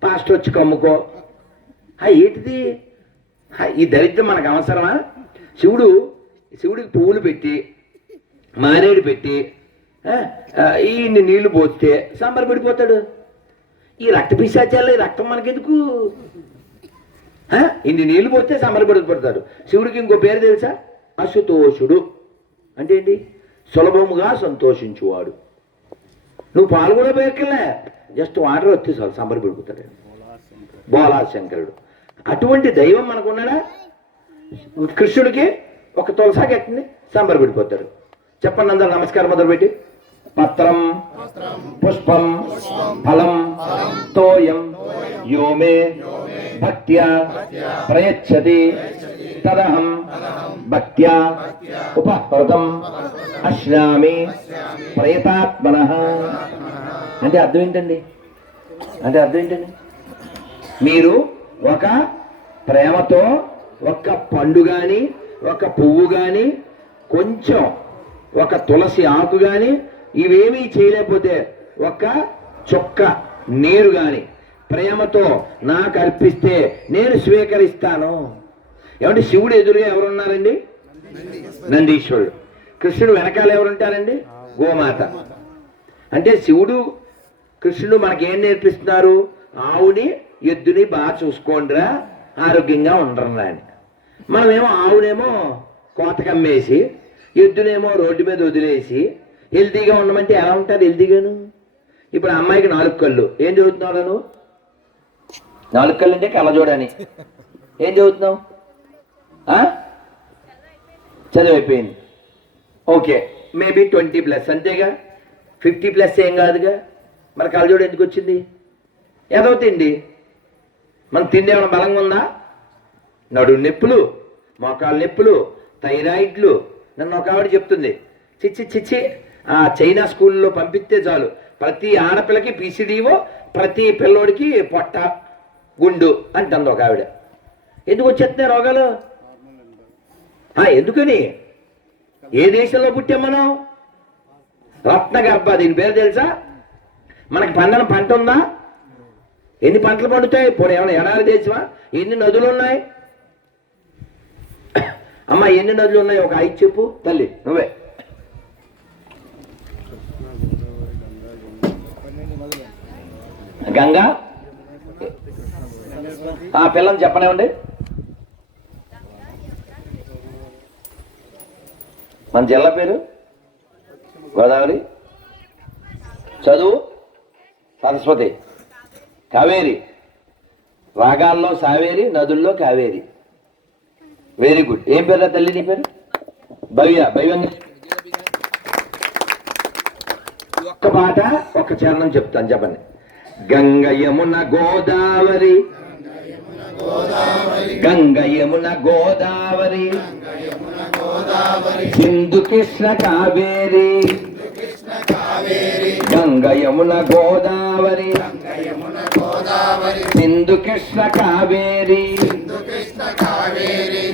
పాస్టర్ వచ్చి కమ్ముకో. ఏంటిది ఈ దరిద్రం? మనకు అవసరమా? శివుడికి పువ్వులు పెట్టి మారేడు పెట్టి ఇన్ని నీళ్లు పోస్తే సంబరపడిపోతాడు. ఈ రక్త పిశాచాలు, ఈ రక్తం మనకెందుకు? ఇన్ని నీళ్లు పోస్తే సంబరపడిపోతాడు. శివుడికి ఇంకో పేరు తెలుసా? అశుతోషుడు. అంటే ఏంటి? సులభముగా సంతోషించువాడు. నువ్వు పాలు కూడా పోయక్కలే, జస్ట్ వాటర్ వస్తే చాలు సంబరపడిపోతాడు. బోలాశంకరుడు. అటువంటి దైవం మనకున్నాడా? కృష్ణుడికి ఒక తులసా కట్టింది, సంబరపడిపోతాడు. చెప్పండి అందరూ నమస్కారం మొదలుపెట్టి. పత్రం పుష్పం ఫలం తోయం యో మే భక్త్యా ప్రయచ్చతి తదహం భక్త్యా ఉపహృతం అశ్నామి ప్రయతాత్మనః. అంటే అర్థం ఏంటండి? మీరు ఒక ప్రేమతో ఒక పండు కానీ, ఒక పువ్వు కానీ, కొంచెం ఒక తులసి ఆకు కానీ ఇవేమీ చేయలేకపోతే ఒక చుక్క నీరు కానీ ప్రేమతో నాకు అర్పిస్తే నేను స్వీకరిస్తాను. ఏమంటే శివుడు ఎదురుగా ఎవరున్నారండి? నందీశ్వరుడు. కృష్ణుడు వెనకాల ఎవరుంటారండి? గోమాత. అంటే కృష్ణుడు మనకేం నేర్పిస్తున్నారు? ఆవుని ఎద్దుని బాగా చూసుకోండిరా, ఆరోగ్యంగా ఉండరా అని. మనమేమో ఆవునేమో కోతకమ్మేసి ఎద్దునేమో రోడ్డు మీద వదిలేసి హెల్తీగా ఉండమంటే ఎలా ఉంటుంది హెల్తీగాను? ఇప్పుడు అమ్మాయికి 4 కళ్ళు, ఏం చదువుతున్నావు నువ్వు? 4 కళ్ళు అంటే కళ్ళజోడని. ఏం చదువుతున్నావు? చదువు అయిపోయింది. ఓకే, మేబీ 20+ అంతేగా, 50+ ఏం కాదుగా. మరి కళ్ళజోడు ఎందుకు వచ్చింది? ఏదో తిండి. మనం తిండి ఏమైనా బలంగా ఉందా? నడుము నొప్పులు, మోకాళ్ళ నొప్పులు, థైరాయిడ్లు. నన్ను ఒక ఆవిడ చెప్తుంది, చిచ్చి చైనా స్కూల్లో పంపిస్తే చాలు ప్రతి ఆడపిల్లకి PCDO ప్రతి పిల్లోడికి పొట్ట గుండు అంటుంది ఒక ఆవిడ. ఎందుకు వచ్చేస్తున్నాయి రోగాలు? ఎందుకని? ఏ దేశంలో పుట్టాం మనం? రత్నగర్భ. దీని పేరు తెలుసా? మనకి పండన పంట ఉందా? ఎన్ని పంటలు పండుతాయి? పోనీ ఏమైనా ఎడారి దేశమా? ఎన్ని నదులు ఉన్నాయి? అమ్మ ఎన్ని నదులు ఉన్నాయి? ఒక 5 చెప్పు తల్లి, నువ్వే. గంగా, పిల్లని చెప్పనివ్వండి. మన జిల్లా పేరు గోదావరి, చదువు సరస్వతి, కావేరి. రాగాల్లో సావేరి, నదుల్లో కావేరి. Very good. ఏం పేరు తల్లి నీ పేరు? భవ్య. ఒక్క పాట ఒక్క చరణం చెప్తాను, చెప్పండి. గంగ యమున గోదావరి, గంగ యమున గోదావరి, సింధు కృష్ణ కావేరి, గంగ యమున గోదావరి, సింధు కృష్ణ కావేరి,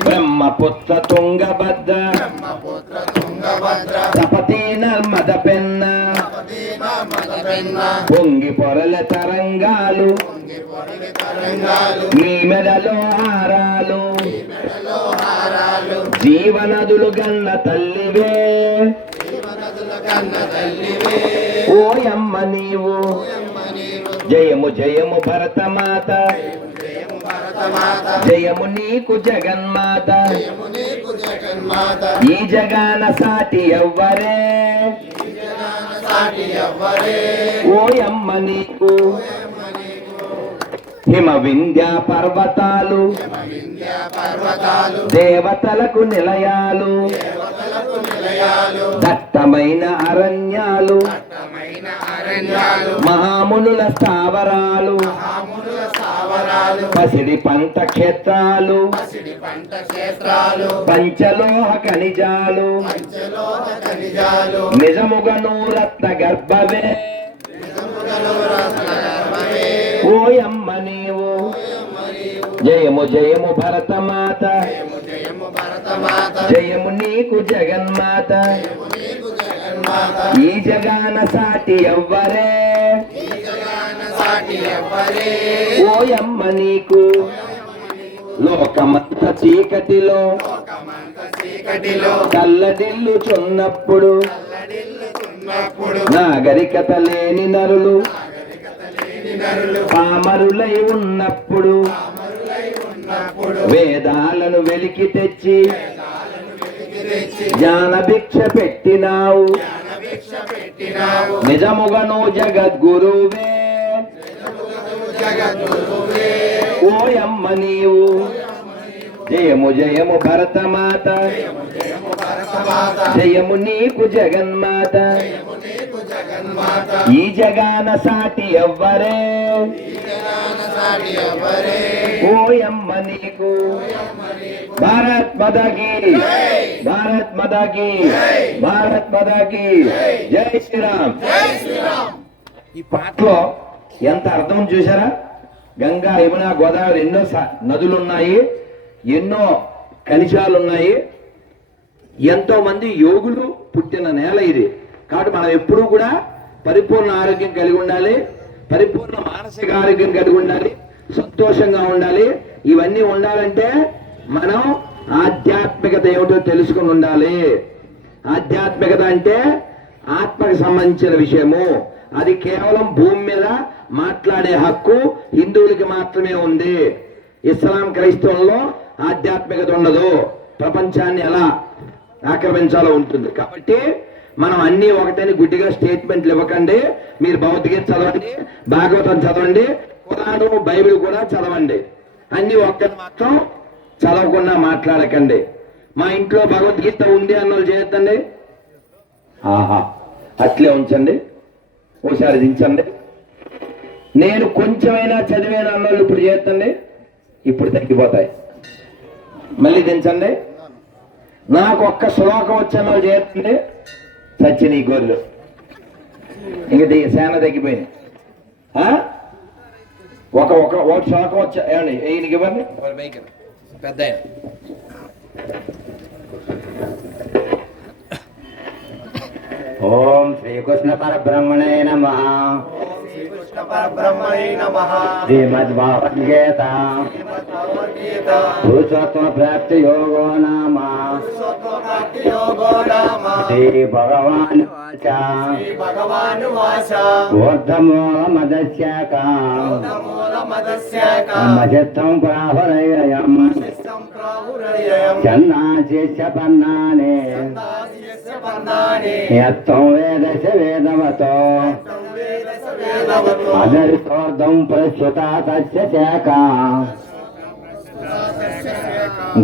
బ్రహ్మపుత్ర తుంగభద్ర, తపతి నర్మద పెన్న, పొంగి పొరల తరంగాలు, నీ మెడలో హారాలు, జీవనదులు గన్న తల్లివే, ఓయమ్మ నీవు. జయము జయము భరతమాత, జయము నీకు జగన్మాత, ఈ జగాన సాటి ఎవ్వరే, ఓయమ్మ నీకు. హిమ వింధ్య పర్వతాలు, దేవతలకు నిలయాలు, దట్టమైన అరణ్యాలు, మహామునుల స్థావరాలు, పసిడి పంట క్షేత్రాలు, పంచలోహ ఖనిజాలు, నిజముగను రత్న గర్భవే, ఓయమ్మ నీవు. జయము జయము భరతమాత, జయము నీకు జగన్మాత, ఈ జగాన సాటి ఎవ్వరే, ఓయమ్మ నీకు. లోకమంత చీకటిలో కల్లడిల్లుచున్నప్పుడు, నాగరికత లేని నరులు పామరులై ఉన్నప్పుడు, వేదాలను వెలికి తెచ్చి జ్ఞానభిక్ష పెట్టినావు, నిజముగను జగద్గురువే, ఓయమ్మ నీవు. జయము జయము భరతమాత, జయము నీకు జగన్మాత, ఈ జగాన సాటి ఎవ్వరే, ఓయమ్మ నీకు. భారత్ మాతాకి, భారత్ మాతాకి, భారత్ మాతాకి జై శ్రీరామ్. ఈ పాటలో ఎంత అర్థం చూసారా? గంగా యమున గోదావరి ఎన్నో నదులున్నాయి, ఎన్నో ఖనిజాలున్నాయి, ఎంతో మంది యోగులు పుట్టిన నేల ఇది. కాబట్టి మనం ఎప్పుడూ కూడా పరిపూర్ణ ఆరోగ్యం కలిగి ఉండాలి, పరిపూర్ణ మానసిక ఆరోగ్యం కలిగి ఉండాలి, సంతోషంగా ఉండాలి. ఇవన్నీ ఉండాలంటే మనం ఆధ్యాత్మికత ఏమిటో తెలుసుకుని ఉండాలి. ఆధ్యాత్మికత అంటే ఆత్మకు సంబంధించిన విషయము. అది కేవలం భూమి మీద మాట్లాడే హక్కు హిందువులకి మాత్రమే ఉంది. ఇస్లాం క్రైస్తవంలో ఆధ్యాత్మికత ఉండదు. ప్రపంచాన్ని ఎలా ఆక్రమించాలో ఉంటుంది. కాబట్టి మనం అన్ని ఒకటని గుడ్డిగా స్టేట్మెంట్లు ఇవ్వకండి. మీరు భగవద్గీత చదవండి, భాగవతం చదవండి, ఖురాను బైబిల్ కూడా చదవండి. అన్ని ఒక్కటి మాత్రం చదవకుండా మాట్లాడకండి. మా ఇంట్లో భగవద్గీత ఉంది అన్నోళ్ళు చేయొద్దండి. ఆహా, అట్లే ఉంచండి. ఓసారి దించండి. నేను కొంచెమైనా చదివాను అన్నోళ్ళు ఇప్పుడు చేయొద్దండి. ఇప్పుడు తగ్గిపోతాయి. మళ్ళీ దించండి. నాకు ఒక్క శ్లోకం వచ్చిన వాళ్ళు చేయొద్దండి. చచ్చి నీ గోర్లు ఇంక సేన తగ్గిపోయింది. ఒక శ్లోకం వచ్చా ఏమండి ఈయనకి ఇవ్వండి పెద్ద ఆయన. ఓం శ్రీకృష్ణ పరబ్రహ్మణే నమః. శ్రీమద్భగవద్గీత పురుషోత్తమ ప్రాప్తి యోగో నామ శ్రీ భగవాన్ వాచ ఊర్ధమూలమదస్యాక మజత్తం ప్రాహురయం చన్నాశిష్య పన్నానే యత్తం వేదశ వేదవతో అదర్శోర్ధం ప్రస్తుతా తస్య శాఖ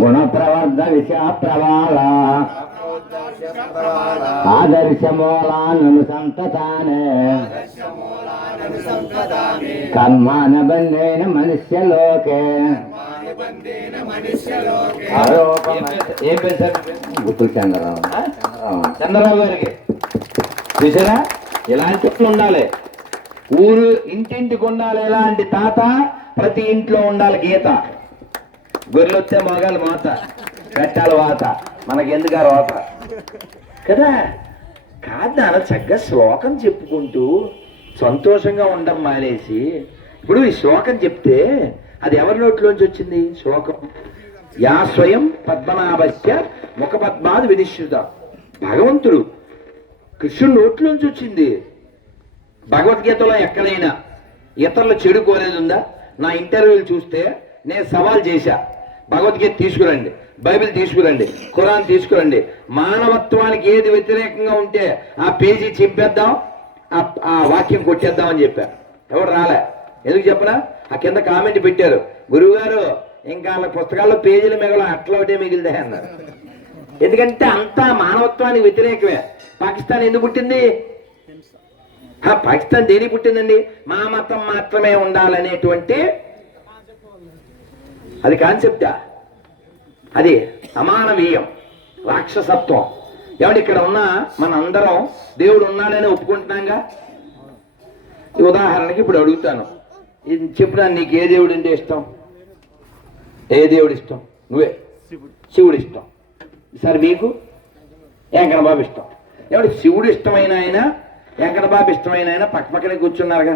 గుణప్రవర్ధ విషయ ప్రవాళ ఆదర్శమూలానుసంతతానే కర్మాణ బంధేన మనుష్యలోకే ఏం పేరు సార్? గుత్తుల చంద్రరావు. చంద్రరావు గారికి చూసారా ఇలాంటి వాళ్ళు ఉండాలి. ఊరు ఇంటింటికి ఉండాలి ఇలాంటి తాత. ప్రతి ఇంట్లో ఉండాలి గీత. గొర్రెలు వస్తే మగాలు మోత, పెట్టాలి వాత, మనకెందుకు ఆ రోత కదా. కాదు అలా చక్కగా శ్లోకం చెప్పుకుంటూ సంతోషంగా ఉండడం మానేసి ఇప్పుడు ఈ శ్లోకం చెప్తే అది ఎవరి నోట్లోంచి వచ్చింది? శ్లోకం యా స్వయం పద్మనాభస్య ముఖ పద్మాది వినిశ్రుత. భగవంతుడు కృష్ణుడు నోట్లోంచి వచ్చింది. భగవద్గీతలో ఎక్కడైనా ఇతరుల చెడు కోరేది ఉందా? నా ఇంటర్వ్యూలు చూస్తే నేను సవాల్ చేశా, భగవద్గీత తీసుకురండి, బైబిల్ తీసుకురండి, ఖురాన్ తీసుకురండి, మానవత్వానికి ఏది వ్యతిరేకంగా ఉంటే ఆ పేజీ చింపేద్దాం, ఆ వాక్యం కొట్టేద్దాం అని చెప్పా. ఎవరు రాలే. ఎందుకు చెప్పరా? ఆ కింద కామెంట్ పెట్టారు, గురువుగారు ఇంకా వాళ్ళ పుస్తకాల్లో పేజీలు మిగల అట్లా ఒకటే మిగిలిదాయి అన్నారు. ఎందుకంటే అంతా మానవత్వానికి వ్యతిరేకమే. పాకిస్తాన్ ఎందుకు పుట్టింది? పాకిస్తాన్ దేనికి పుట్టిందండి? మా మతం మాత్రమే ఉండాలనేటువంటి అది కాన్సెప్టా? అది అమానవీయం, రాక్షసత్వం. ఏమంటే ఇక్కడ ఉన్న మన అందరం దేవుడు ఉన్నాడని ఒప్పుకుంటున్నాగా. ఈ ఉదాహరణకి ఇప్పుడు అడుగుతాను, ఇది చెప్పినా నీకు ఏ దేవుడు అంటే ఇష్టం? ఏ దేవుడు ఇష్టం? నువ్వే శివుడు ఇష్టం. సరే మీకు వెంకటబాబు ఇష్టం. ఏమంటే శివుడు ఇష్టమైన ఆయన, వెంకటబాబు ఇష్టమైన ఆయన పక్క పక్కనే కూర్చున్నారుగా.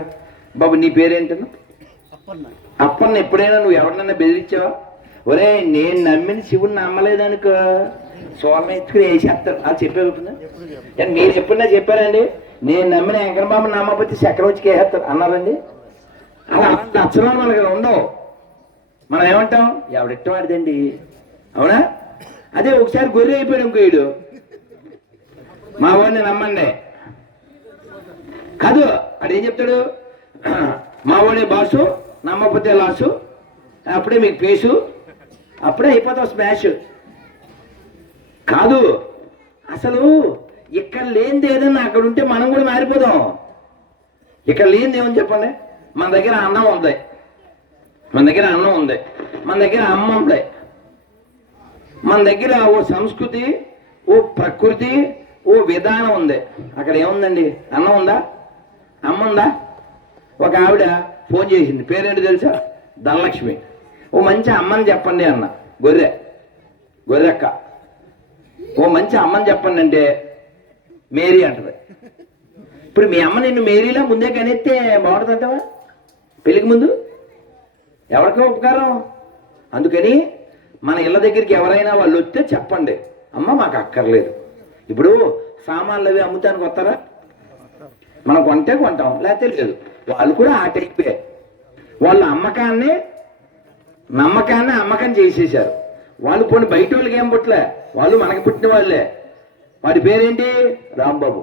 బాబు నీ పేరేంటను? అప్పన్న. ఎప్పుడైనా నువ్వు ఎవరినైనా బెదిరించావా? ఒరే నేను నమ్మిన శివుడిని నమ్మలేదనుకో సోలం ఎత్తుకుని వేసేస్తారు. అది చెప్పేవుతుందా? మీరు ఎప్పుడైనా చెప్పారండి నేను నమ్మిన వెంకటబాబు నమ్మకపోతే చక్రం వచ్చి వేసేస్తారు అన్నారండి? అలా అక్షరాలు మనకి ఉండవు. మనం ఏమంటాం? ఎవడిష్టం ఆడిదండి. అవునా? అదే ఒకసారి గొర్రె అయిపోయాడు ఇంకోడు, మా వాడిని నమ్మండి కాదు. అడేం చెప్తాడు? మా వాడే బాసు, నమ్మకపోతే లాసు, అప్పుడే మీకు పేసు, అప్పుడే అయిపోతావు స్మాష్. కాదు అసలు ఇక్కడ లేనిది ఏదన్నా అక్కడ ఉంటే మనం కూడా మారిపోదాం. ఇక్కడ లేనిది ఏమని చెప్పండి? మన దగ్గర అన్నం ఉంది, మన దగ్గర అన్నం ఉంది, మన దగ్గర అమ్మ ఉంది, మన దగ్గర ఓ సంస్కృతి, ఓ ప్రకృతి, ఓ విధానం ఉంది. అక్కడ ఏముందండి? అన్నం ఉందా? అమ్మ ఉందా? ఒక ఆవిడ ఫోన్ చేసింది, పేరేంటి తెలుసా? ధనలక్ష్మి. ఓ మంచి అమ్మని చెప్పండి అన్న. గొర్రెక్క. ఓ మంచి అమ్మని చెప్పండి అంటే మేరీ అంటది. ఇప్పుడు మీ అమ్మ నిన్ను మేరీలా ముందే కనెత్తే బాగుంటుందంటావా? పెళ్ళికి ముందు ఎవరికో ఉపకారం. అందుకని మన ఇళ్ళ దగ్గరికి ఎవరైనా వాళ్ళు వస్తే చెప్పండి, అమ్మ మాకు అక్కర్లేదు. ఇప్పుడు సామాన్లు అవి అమ్ముతానికి వస్తారా? మనం కొంటే కొంటాం, లేకపోతే లేదు. వాళ్ళు కూడా ఆ టైపే. వాళ్ళు నమ్మకాన్ని అమ్మకం చేసేసారు. వాళ్ళు పోనీ బయట వాళ్ళకి ఏం పుట్టలే, వాళ్ళు మనకి పుట్టిన వాళ్ళే. వాడి పేరేంటి? రాంబాబు.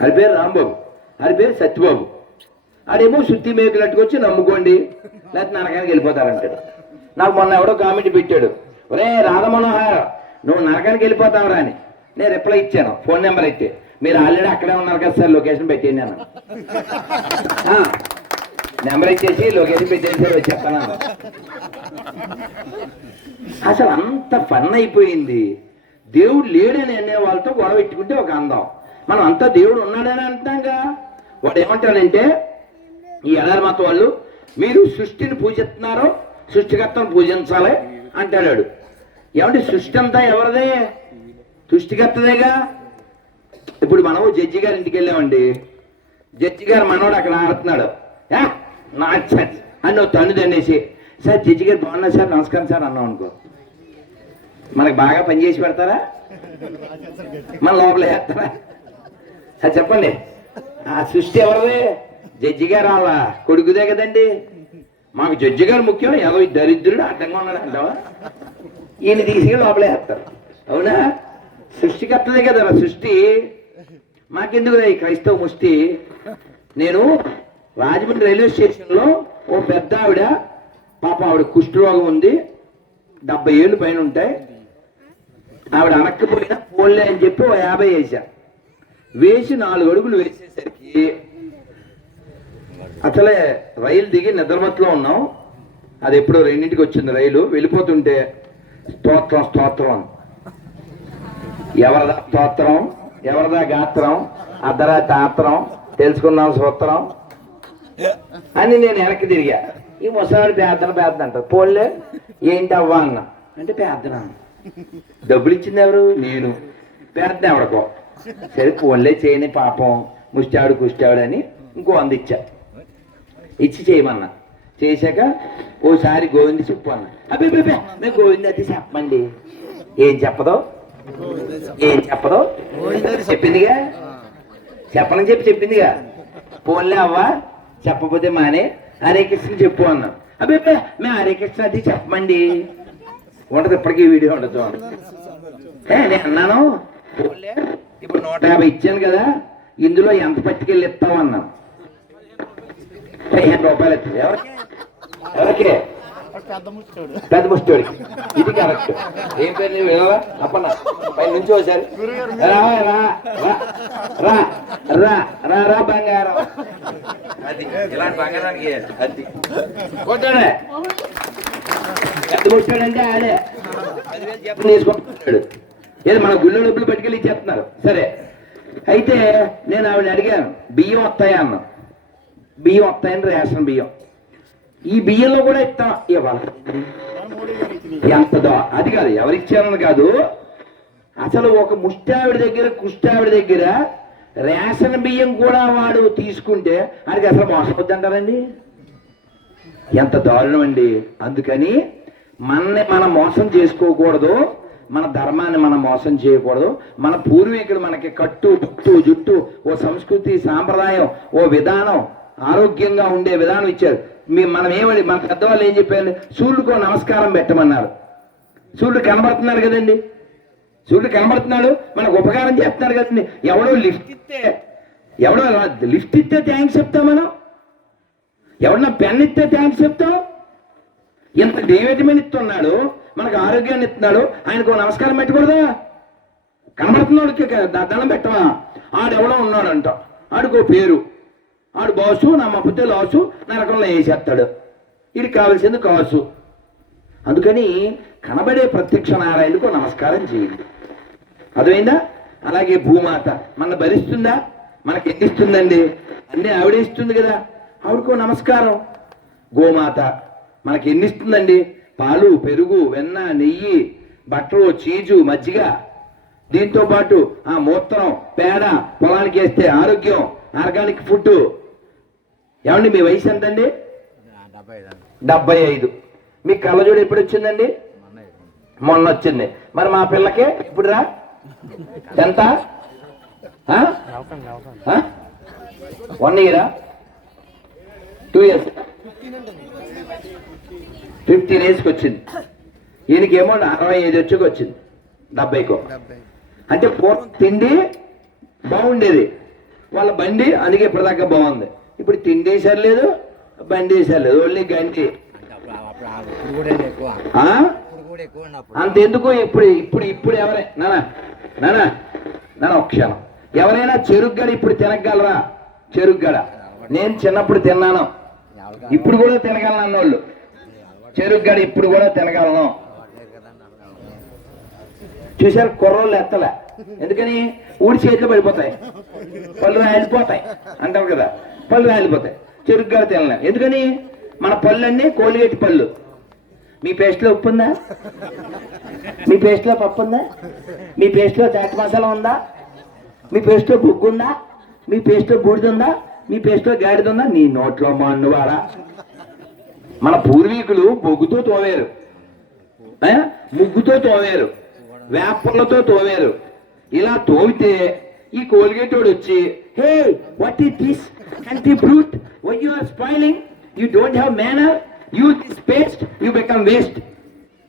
వాడి పేరు రాంబాబు, వాడి పేరు సత్యబాబు. ఆడేమో శుద్ధి మేకులట్టుకొచ్చి నమ్ముకోండి, లేకపోతే నరకానికి వెళ్ళిపోతారంటాడు. నాకు మొన్న ఎవడో కామెంట్ పెట్టాడు, ఒరే రాధమనోహర్ నువ్వు నరకానికి వెళ్ళిపోతావురా అని. నేను రిప్లై ఇచ్చాను, ఫోన్ నెంబర్ అయితే. మీరు ఆల్రెడీ అక్కడే ఉన్నారు కదా సార్, లొకేషన్ పెట్టేయండి అన్న. నెంబర్ ఇచ్చేసి లొకేషన్ పెట్టేసి వచ్చేస్తాను. అసలు అంత ఫన్ అయిపోయింది. దేవుడు లేడని అనే వాళ్ళతో గొడవ పెట్టుకుంటే ఒక అందం. మనం అంతా దేవుడు ఉన్నాడని అంటాంగా. వాడు ఏమంటాడంటే ఈ ఎడారి మతం వాళ్ళు మీరు సృష్టిని పూజిస్తున్నారు, సృష్టికర్తను పూజించాలి అంటాడు. ఏమంటే సృష్టి అంతా ఎవరిదే? సృష్టికర్తదేగా. ఇప్పుడు మనం జడ్జి గారి ఇంటికి వెళ్ళామండి. జడ్జి గారు మనోడు అక్కడ ఆడుతున్నాడు. నా అని తన్ను తన్నేసి, సార్ జడ్జి గారు బాగున్నారు సార్, నమస్కారం సార్ అన్నాం అనుకో, మనకు బాగా పనిచేసి పెడతారా? మన లోపల వేస్తారా? అది చెప్పండి. ఆ సృష్టి ఎవరిదే? జడ్జి గారు వాళ్ళ కొడుకుదే కదండి. మాకు జడ్జి గారు ముఖ్యం, ఏదో దరిద్రుడు అడ్డంగా ఉన్నాడు అంటావా? ఈయన తీసుకెళ్ళి లోపలేస్తారు. అవునా? సృష్టికర్తలే కదా సృష్టి. మాకెందుకు ఈ క్రైస్తవ ముష్టి? నేను రాజమండ్రి రైల్వే స్టేషన్లో ఓ పెద్ద ఆవిడ, పాప ఆవిడ కుష్ఠరోగం ఉంది, 70 ఏళ్ళు పైన ఉంటాయి. ఆవిడ అనక్కపోయినా పోలే అని చెప్పి ఓ 50 వేసా. వేసి 4 అడుగులు వేసేసరికి అసలే రైలు దిగి నిద్రమత్తులో ఉన్నాం. అది ఎప్పుడో 2ంటికి వచ్చింది రైలు. వెళ్ళిపోతుంటే స్తోత్రం స్తోత్రం అని, ఎవరిదా స్తోత్రం, ఎవరిదా గాత్రం, అద్దరా తాత్రం, తెలుసుకున్నాం సూత్రం అని నేను వెనక్కి తిరిగా. ఈ ముసలాడు పేదన అంటారు. పోలే ఏంటి అవ్వా అన్న అంటే పేదన. డబ్బులు ఇచ్చింది ఎవరు? నేను. పేదన ఎవరికో. సరే పోన్లే చేయని పాపం, ముష్టాడు కుష్టాడు అని ఇంకో 100 ఇచ్చా. ఇచ్చి చేయమన్నా. చేశాక ఓసారి గోవింద చెప్పు అన్న. అబ్బే మేము గోవింద అది చెప్పండి. ఏం చెప్పదో చెప్పిందిగా, చెప్పనని చెప్పిందిగా. పోన్లే అవ్వా, చెప్పకపోతే మానే హరే కృష్ణ చెప్పు అన్నాం. అబ్బే మేము హరే కృష్ణ అది చెప్పమండి. ఉండదు, ఇప్పటికీ వీడియో ఉండదు. నేను అన్నాను, పోన్లే ఇప్పుడు 150 ఇచ్చాను కదా, ఇందులో ఎంత పట్టుకెళ్ళి ఇస్తామన్నాను. 15 రూపాయలు ఇస్తుంది. ఎవరికి? పెద్ద ముష్టోడికి. ఇది కరెక్ట్. ఏం పేరు నీవు వినాలా? అప్పన్న పై నుంచి ఒకసారి రా బంగారం. అది ఇలాంటి బంగారానికి అది కొట్టాడే. పెద్ద ముష్టోడంటే ఆడే 10,000 చెప్పని తీసుకుంటాడు. ఏదో మన గుళ్ళో డబ్బులు పట్టుకెళ్ళి ఇచ్చేస్తున్నారు. సరే, అయితే నేను ఆవిడ అడిగాను, బియ్యం వస్తాయా అన్నా. బియ్యం వస్తాయని, రేషన్ బియ్యం. ఈ బియ్యంలో కూడా ఇవ్వాలి. ఎంతదో అది కాదు, ఎవరిచ్చారని కాదు. అసలు ఒక ముష్టావిడ దగ్గర, కుష్టావిడ దగ్గర రేషన్ బియ్యం కూడా వాడు తీసుకుంటే ఆయనకి అసలు మోసం వద్దంటారండి. ఎంత దారుణం అండి. అందుకని మనం మోసం చేసుకోకూడదు, మన ధర్మాన్ని మనం మోసం చేయకూడదు. మన పూర్వీకులు మనకి కట్టు బొట్టు జుట్టు, ఓ సంస్కృతి సాంప్రదాయం, ఓ విధానం, ఆరోగ్యంగా ఉండే విధానం ఇచ్చారు. మనం ఏమని, మన పెద్దవాళ్ళు ఏం చెప్పారు? సూర్యుడికో నమస్కారం పెట్టమన్నారు. సూర్యుడు కనబడుతున్నాడు కదండి, సూర్యుడు కనబడుతున్నాడు, మనకు ఉపకారం చేస్తున్నాడు కదండి. ఎవడో లిఫ్ట్ ఇస్తే థ్యాంక్స్ చెప్తాం మనం. ఎవడన్నా పెన్ ఇస్తే థ్యాంక్స్ చెప్తాం. ఎంత డేవిటమిన్ ఇస్తున్నాడు, మనకు ఆరోగ్యాన్ని ఇస్తున్నాడు, ఆయనకు నమస్కారం పెట్టకూడదా? కనబడుతున్నాడికి దండం పెట్టవా? ఆడెవడో ఉన్నాడంట, ఆడికో పేరు, ఆడు బాసు, నా మప్పుతే లాసు, నరకంలో వేసేస్తాడు. ఇది కావాల్సింది కాసు. అందుకని కనబడే ప్రత్యక్ష నారాయణకు నమస్కారం చేయండి. అర్థమైందా? అలాగే భూమాత మన భరిస్తుందా? మనకి ఎన్ని ఇస్తుందండి? అన్నీ ఆవిడే ఇస్తుంది కదా, ఆవిడకో నమస్కారం. గోమాత మనకి ఎన్ని ఇస్తుందండి? పాలు, పెరుగు, వెన్న, నెయ్యి, బట్టలు, చీజు, మజ్జిగ, దీంతో పాటు ఆ మూత్రం, పేడ, పొలానికి వేస్తే ఆరోగ్యం, ఆర్గానిక్ ఫుడ్. ఏమండి మీ వయసు ఎంతండి? 75. మీ కళ్ళజోడు ఎప్పుడు వచ్చిందండి? మొన్న వచ్చింది. మరి మా పిల్లకే ఇప్పుడు రా ఎంత? 1 ఇయరా? 2 ఇయర్స్? 15 ఏజ్కి వచ్చింది. ఈయనకేమో 65 వచ్చి వచ్చింది, 70కో. అంటే పూర్వం తిండి బాగుండేది, వాళ్ళ బండి అందుకే ఇప్పటిదాకా బాగుంది. ఇప్పుడు తిండి సరిలేదు, బండి సరిలేదు, ఓన్లీ గంటి. అంతెందుకు ఇప్పుడు ఎవరే నానా ఒక క్షణం, ఎవరైనా చెరుగ్గడ ఇప్పుడు తినగలరా? చెరుగ్గడ నేను చిన్నప్పుడు తిన్నాను, ఇప్పుడు కూడా తినగలను అన్నోళ్ళు. చెరుగ్గడ ఇప్పుడు కూడా తినగలను. చూసారు, కుర్రోళ్ళు ఎత్తలే. ఎందుకని? ఊడి చేతిలో పడిపోతాయి, పళ్ళు రాలిపోతాయి అంటారు కదా, పళ్ళు రాలిపోతాయి. చెరుగ్గడ తినలే. ఎందుకని? మన పళ్ళన్నీ కోలిగేట్ పళ్ళు. మీ పేస్ట్లో ఉప్పు ఉందా? మీ పేస్ట్లో పప్పు ఉందా? మీ పేస్ట్లో చాట్ మసాలా ఉందా? మీ పేస్ట్లో బొగ్గు ఉందా? మీ పేస్ట్లో బూడిద ఉందా? మీ పేస్ట్లో గాడిద ఉందా? నీ నోట్లో మన్నువారా. మన పూర్వీకులు బొగ్గుతో తోవేరు, ముగ్గుతో తోవేరు, వేపలతో తోవేరు. ఇలా తోవితే ఈ కోల్గేట్ వాడు వచ్చి, hey what is this country brute, why you are spoiling, you don't have manner, you this paste, you become waste.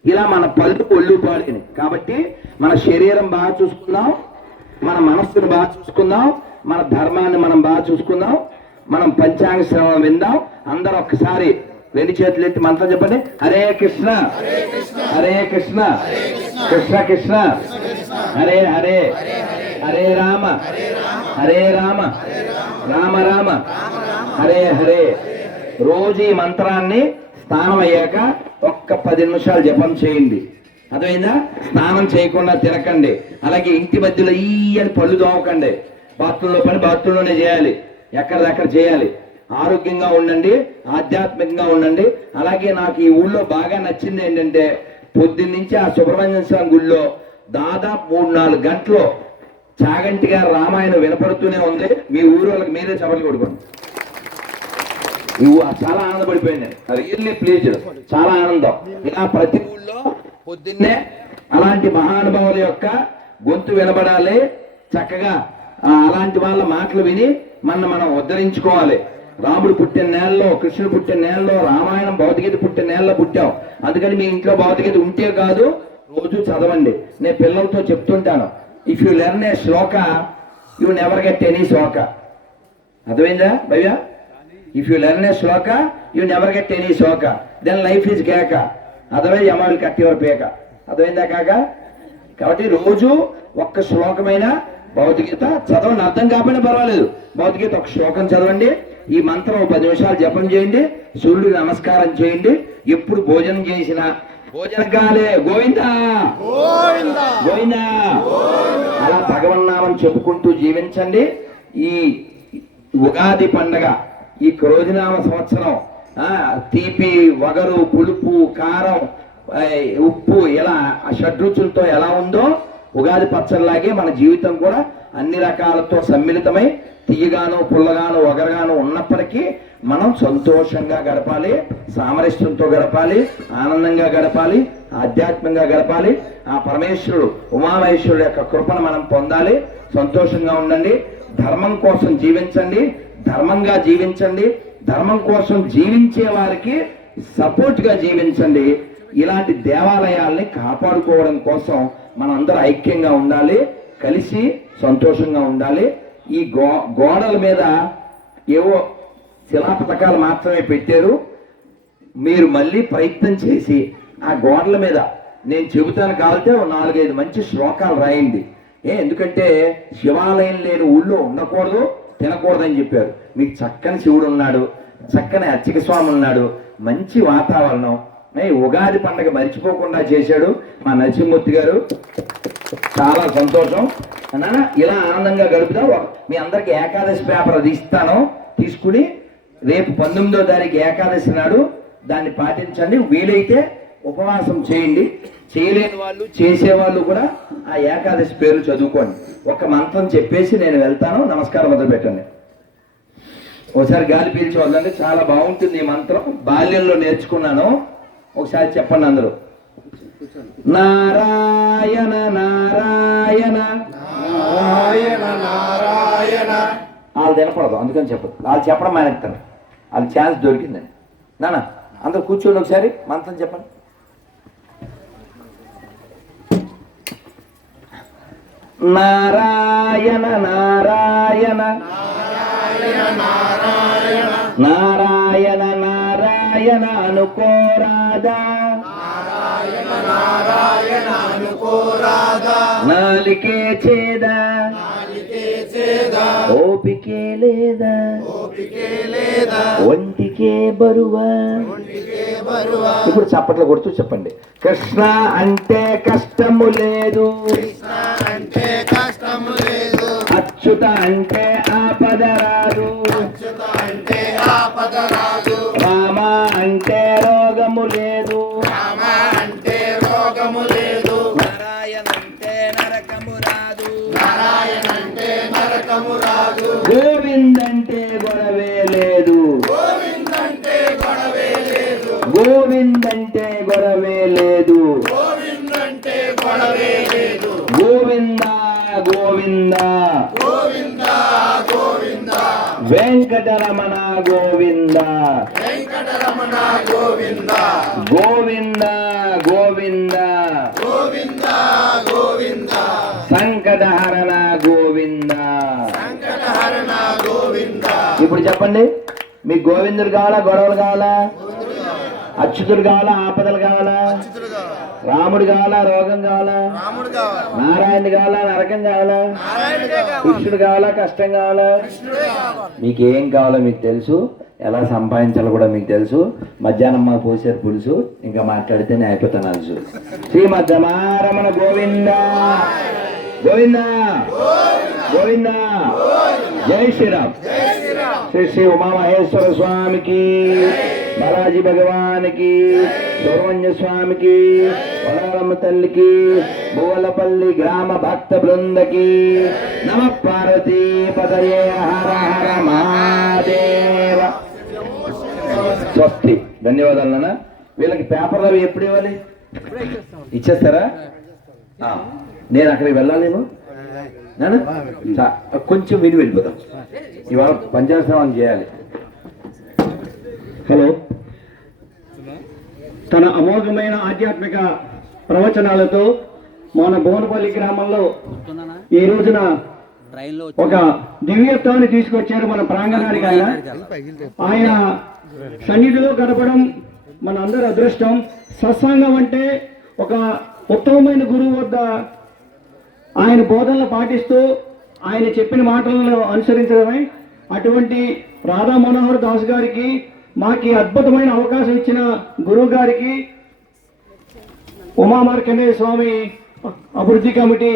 ఇలా మన పళ్ళు ఒళ్ళు పాడిని. కాబట్టి మన శరీరం బాగా చూసుకుందాం, మన మనస్సును బాగా చూసుకుందాం, మన ధర్మాన్ని మనం బాగా చూసుకుందాం, మనం పంచాంగ శ్రవణం విందాం. అందరూ ఒక్కసారి 2 చేతులు ఎత్తి మంత్రం చెప్పండి. హరే కృష్ణ హరే కృష్ణ కృష్ణ కృష్ణ హరే హరే హరే రామ హరే రామ రామ రామ హరే హరే. రోజు ఈ మంత్రాన్ని స్నానం అయ్యాక ఒక్క 10 నిమిషాలు జపం చేయండి. అర్థమైందా? స్నానం చేయకుండా తినకండి. అలాగే ఇంటి మధ్యలో ఈ అని పళ్ళు తోమకండి. బాత్రూంలో పని బాత్రూంలోనే చేయాలి, ఎక్కడిదక్కడ చేయాలి. ఆరోగ్యంగా ఉండండి, ఆధ్యాత్మికంగా ఉండండి. అలాగే నాకు ఈ ఊళ్ళో బాగా నచ్చింది ఏంటంటే, పొద్దున్నుంచి ఆ సుబ్రహ్మణ్య స్వామి గుళ్ళో దాదాపు 3-4 గంటలు చాగంటి గారు రామాయణం వినపడుతూనే ఉంది. మీ ఊరు వాళ్ళకి మీరే చపలు కొడుకోండి. చాలా ఆనందపడిపోయింది, రియల్లీ ప్లీజ్డ్, చాలా ఆనందం. ఇలా ప్రతి ఊళ్ళో పొద్దున్నే అలాంటి మహానుభావుల యొక్క గొంతు వినబడాలి. చక్కగా అలాంటి వాళ్ళ మాటలు విని మనం ఉద్ధరించుకోవాలి. రాముడు పుట్టిన నేలలో, కృష్ణుడు పుట్టిన నేలలో, రామాయణం భగవద్గీత పుట్టిన నేలలో పుట్టాం. అందుకని మీ ఇంట్లో భగవద్గీత ఉంటే కాదు, రోజు చదవండి. నేను పిల్లలతో చెప్తుంటాను, if you learn A Shloka you never get any శోక. అర్థమైందా భయ్యా? If you learn A Shloka you never get any శోక, దెన్ లైఫ్ ఈజ్ కేక, అదర్వైజ్ యమాల్ కట్ యువర్ పేక. అర్థమైందా కాక? కాబట్టి రోజు ఒక్క శ్లోకమైన భగవద్గీత చదవండి. అర్థం కాకపోయినా పర్వాలేదు, భగవద్గీత ఒక శ్లోకం చదవండి. ఈ మంత్రం 10 నిమిషాలు జపం చేయండి. సూర్యుడికి నమస్కారం చేయండి. ఎప్పుడు భోజనం చేసినా భోజన కాలే గోవిందా గోవిందా అలా భగవన్నామం చెప్పుకుంటూ జీవించండి. ఈ ఉగాది పండగ, ఈ క్రోధినామ సంవత్సరం, తీపి, వగరు, పులుపు, కారం, ఉప్పు ఇలా ఆ షడ్రుచులతో ఎలా ఉందో ఉగాది పచ్చడిలాగే మన జీవితం కూడా అన్ని రకాలతో సమ్మిళితమై తీయగాను, పుల్లగాను, వగరగాను ఉన్నప్పటికీ మనం సంతోషంగా గడపాలి, సామరస్యంతో గడపాలి, ఆనందంగా గడపాలి, ఆధ్యాత్మికంగా గడపాలి. ఆ పరమేశ్వరుడు ఉమామహేశ్వరుడు యొక్క కృపను మనం పొందాలి. సంతోషంగా ఉండండి. ధర్మం కోసం జీవించండి, ధర్మంగా జీవించండి. ధర్మం కోసం జీవించే వారికి సపోర్ట్గా జీవించండి. ఇలాంటి దేవాలయాల్ని కాపాడుకోవడం కోసం మనం అందరూ ఐక్యంగా ఉండాలి, కలిసి సంతోషంగా ఉండాలి. ఈ గోడల మీద ఏవో శిలాపథకాలు మాత్రమే పెట్టారు. మీరు మళ్ళీ ప్రయత్నం చేసి ఆ గోడల మీద నేను చెబుతాను కావాలంటే 4-5 మంచి శ్లోకాలు రాయండి. ఎందుకంటే శివాలయం లేని ఊళ్ళో ఉండకూడదు, తినకూడదని చెప్పారు. మీకు చక్కని శివుడు ఉన్నాడు, చక్కని అర్చక స్వామి ఉన్నాడు, మంచి వాతావరణం. ఉగాది పండగ మర్చిపోకుండా చేశాడు మా నరసింహమూర్తి గారు. చాలా సంతోషం అన్న. ఇలా ఆనందంగా గడుపుదాం. మీ అందరికి ఏకాదశి పేపర్ అది ఇస్తాను, తీసుకుని రేపు 19వ తారీఖు ఏకాదశి నాడు దాన్ని పాటించండి. వీలైతే ఉపవాసం చేయండి. చేయలేని వాళ్ళు, చేసేవాళ్ళు కూడా ఆ ఏకాదశి పేరు చదువుకోండి. ఒక మంత్రం చెప్పేసి నేను వెళ్తాను. నమస్కారం మొదలు పెట్టండి. ఒకసారి గాలి పీల్చి వద్దండి, చాలా బాగుంటుంది ఈ మంత్రం. బాల్యంలో నేర్చుకున్నాను. ఒకసారి చెప్పండి అందరూ. నారాయణ నారాయణ నారాయణ నారాయణ. వాళ్ళు తినపడదు, అందుకని చెప్పదు. వాళ్ళు చెప్పడం మానేస్తారు. వాళ్ళు ఛాన్స్ దొరికిందండి. నాన్న అందరూ కూర్చోండి, ఒకసారి మంత్రం చెప్పండి. నారాయణ నారాయణ నారాయణ నారాయణ అనుకోరాదా, నాలికే చేదా, ఓపికే లేదా, ఒంటికే బరువా. ఇప్పుడు చప్పట్లు కొడుతూ చెప్పండి. కృష్ణ అంటే కష్టము లేదు, అచ్యుత అంటే ఆపద రాదు, రామ అంటే రోగము లేదు, రామ అంటే రోగము లేదు, నారాయణ అంటే నరకము రాదు, నారాయణ అంటే నరకము రాదు, గోవిందంటే గొడవే లేదు, గోవిందంటే గొడవే లేదు, గోవిందంటే గొడవే లేదు, గోవిందంటే గొడవే లేదు, గోవింద గోవింద గోవింద గోవింద, వెంకటరమణ గోవింద, వెంకటరమణ గోవింద, గోవింద గోవింద గోవింద గోవింద, సంకటహరణ గోవింద. సంకటహరణ గోవింద. ఇప్పుడు చెప్పండి, మీకు గోవిందుడు కావాలా, గొడవలు కావాలా, అచ్యుతుడు కావాలా, ఆపదలు కావాలా, రాముడు కావాలా, రోగం కావాలా, రాముడు కావాలి, నారాయణుడు కావాలా, నరకం కావాలా, నారాయణుడే కావాలి, కృష్ణుడు కావాలా, కష్టం కావాలా, కృష్ణుడే కావాలి. మీకు ఏం కావాలో మీకు తెలుసు, ఎలా సంపాదించాలో కూడా మీకు తెలుసు. మధ్యాహ్నం మా పోసారు పులుసు, ఇంకా మాట్లాడితేనే అయిపోతాను అలుసు. శ్రీమద్ రమణ గోవింద గోవింద గోవింద. జై శ్రీరామ్. శ్రీ శ్రీ ఉమామహేశ్వర స్వామికి, బాలాజీ భగవానికి, సుబ్రహ్మణ్య స్వామికి, వరాలమ్మ తల్లికి, భువలపల్లి గ్రామ భక్త బృందకి నమ పార్వతీ పదయే హర హర మహాదేవ. స్వస్తి. ధన్యవాదాలు నాన్న. వీళ్ళకి పేపర్లు అవి ఎప్పుడు ఇవ్వాలి? ఇచ్చేస్తారా? నేను అక్కడికి వెళ్ళాలేను నాన్న. కొంచెం విని వెళ్ళిపోతాం. ఇవాళ పంచాంగశ్రవణం చేయాలి. హలో. తన అమోఘమైన ఆధ్యాత్మిక ప్రవచనాలతో మన బోనపల్లి గ్రామంలో ఈ రోజున ఒక దివ్యత్వాన్ని తీసుకొచ్చారు మన ప్రాంగణానికి. ఆయన సన్నిధిలో గడపడం మన అందరి అదృష్టం. సత్సంగం అంటే ఒక ఉత్తమమైన గురువు వద్ద ఆయన బోధనలు పాటిస్తూ ఆయన చెప్పిన మాటలను అనుసరించడమే. అటువంటి రాధా మనోహర్ దాస్ గారికి, మాకు అద్భుతమైన అవకాశం ఇచ్చిన గురువు గారికి, ఉమామార్కండేయ స్వామి అభివృద్ధి కమిటీ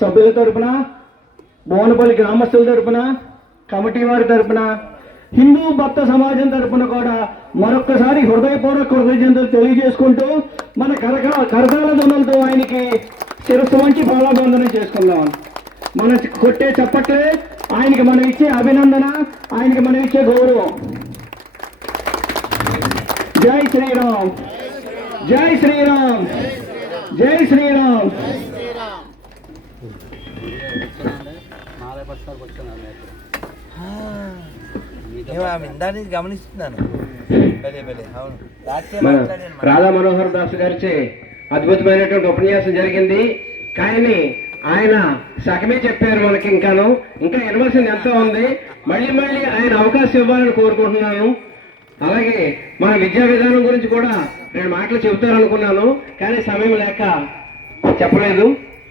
సభ్యుల తరపున, బోనపల్లి గ్రామస్తుల తరపున, కమిటీ వారి తరపున, హిందూ భక్త సమాజం తరపున కూడా మరొక్కసారి హృదయపూర్వక కృతజ్ఞతలు తెలియజేసుకుంటూ మన కరతాళ ధ్వనులతో ఆయనకి శిరస్సు వంచి పాదాబంధనం చేసుకుందాం. మన కొట్టే చప్పట్లే ఆయనకి మనం ఇచ్చే అభినందన, ఆయనకి మనం ఇచ్చే గౌరవం. జై శ్రీరామ్, జై శ్రీరామ్, జై శ్రీరామ్. గమనిస్తున్నాను. రాధా మనోహర్ దాస్ గారిచే అద్భుతమైనటువంటి ఉపన్యాసం జరిగింది. కానీ ఆయన సగమే చెప్పారు మనకి. ఇంకా వినవలసింది ఎంతో ఉంది. మళ్ళీ మళ్ళీ ఆయన అవకాశం ఇవ్వాలని కోరుకుంటున్నాను. అలాగే మన విద్యా విధానం గురించి కూడా 2 మాటలు చెబుతారనుకున్నాను, కానీ సమయం లేక చెప్పలేదు.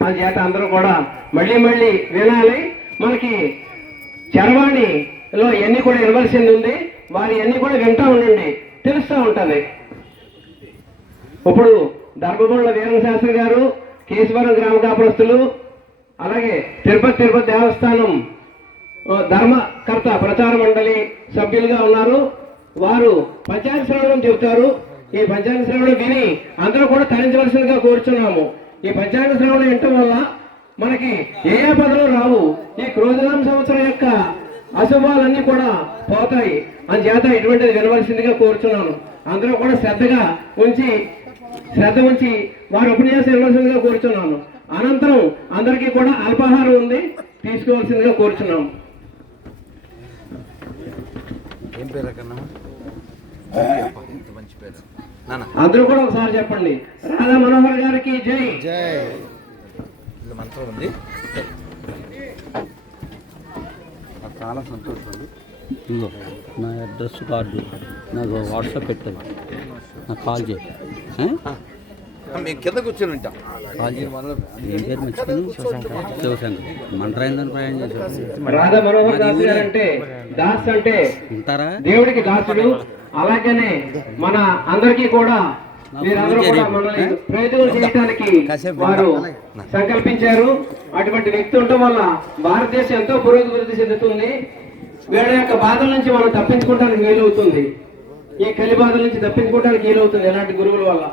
అందుచేత అందరూ కూడా మళ్ళీ మళ్ళీ వినాలి. మనకి చరవాణిలో ఎన్ని కూడా వినవలసింది ఉంది. వారి అన్ని కూడా వింటా ఉండండి, తెలుస్తూ ఉంటుంది. ఇప్పుడు ధర్మబొండ్ల వీరశాస్త్రి గారు, కేశవరం గ్రామ కాపురస్తులు, అలాగే తిరుపతి దేవస్థానం ధర్మకర్త ప్రచార మండలి సభ్యులుగా ఉన్నారు. వారు పంచాంగ శ్రవణం చెబుతారు. ఈ పంచాంగ శ్రవణం విని అందరూ కూడా తరించవలసిందిగా కోరుచున్నాము. ఈ పంచాంగ శ్రవణం వినటం వల్ల మనకి ఏ ఆపదలు రావు. ఈ క్రోధనామ సంవత్సరం యొక్క అశుభాలన్నీ కూడా పోతాయి. అందుచేత ఇటువంటిది వినవలసిందిగా కోరుచున్నాను. అందరూ కూడా శ్రద్ధ ఉంచి వారి ఉపన్యాసం ఇవ్వవలసిందిగా కోరుచున్నాను. అనంతరం అందరికీ కూడా అల్పాహారం ఉంది, తీసుకోవాల్సిందిగా కోరుచున్నాము. అందరూ కూడా ఒకసారి చెప్పండి. రాధా మనోహర్ గారికి జై. మంత్రం ఉంది. చాలా సంతోషం అండి. ఇదిగో నా అడ్రస్ కార్డు నాకు వాట్సాప్ పెట్టాను, నాకు కాల్ చేయి. మేము కింద కూర్చొని ఉంటాం. కాల్ చేయి. ఏం పేరు మర్చిపోయి? శివశంకర్. మంటరాయిందని ప్రయాణం చేశారు. రాధా మనోహర్ దాస్ గారు అంటే, దాస్ అంటే ఉంటారా దేవుడికి దాసుడు. అలాగనే మన అందరికీ కూడా మీరందరూ కూడా మనల్ని ప్రయోజనం చేయడానికి వారు సంకల్పించారు. అటువంటి వ్యక్తి ఉండటం వల్ల భారతదేశం ఎంతో పురోగతి చెందుతుంది. వీళ్ళ యొక్క బాధల నుంచి మనం తప్పించుకోవడానికి వీలవుతుంది. ఈ కలిబాధ నుంచి తప్పించుకోవడానికి వీలవుతుంది ఇలాంటి గురువుల వల్ల.